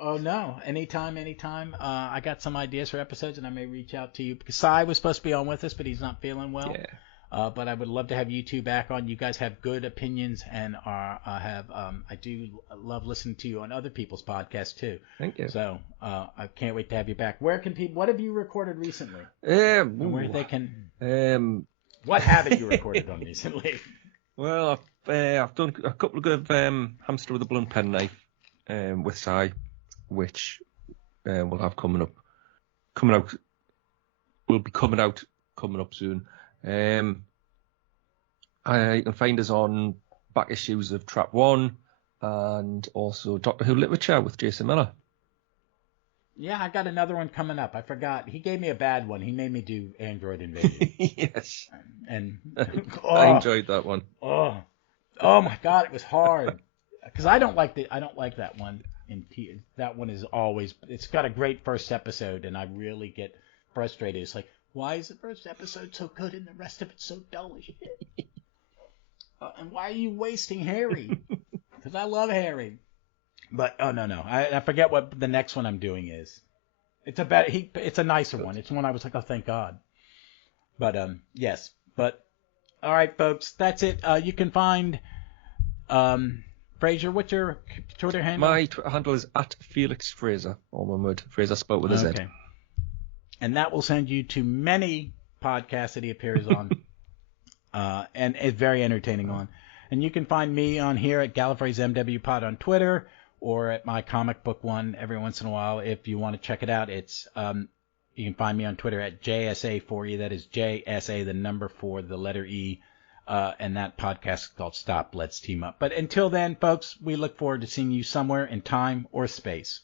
Oh no, anytime. I got some ideas for episodes, and I may reach out to you because Cy was supposed to be on with us, but he's not feeling well. Yeah. But I would love to have you two back on. You guys have good opinions, and I do love listening to you on other people's podcasts too. Thank you. So I can't wait to have you back. Where can people? What have you recorded recently? Where they can? What haven't you recorded on recently? Well, I've done a couple of Hamster with a Blunt Penknife with Cy, which we'll have coming out. Will be coming up soon. You can find us on back issues of Trap 1 and also Doctor Who Literature with Jason Miller. Yeah, I got another one coming up. I forgot. He gave me a bad one. He made me do Android Invasion. Yes. And I enjoyed that one. Oh my God, it was hard. Because I don't like that one. That one is always. It's got a great first episode, and I really get frustrated. It's like, why is the first episode so good and the rest of it so dull as shit? And why are you wasting Harry? Because I love Harry. But no, I forget what the next one I'm doing is. It's a nicer one. It's one I was like, oh, thank God. But yes. But all right, folks, that's it. You can find Frazer. What's your Twitter handle? My Twitter handle is @FelixFrazer. All one word. Frazer spelled with a Z. Okay. And that will send you to many podcasts that he appears on, and it's very entertaining on. And you can find me on here at Gallifrey's MW Pod on Twitter, or at my comic book one every once in a while if you want to check it out. It's you can find me on Twitter at JSA4E. That is JSA, the number 4, the letter E. And that podcast is called Stop, Let's Team Up. But until then, folks, we look forward to seeing you somewhere in time or space.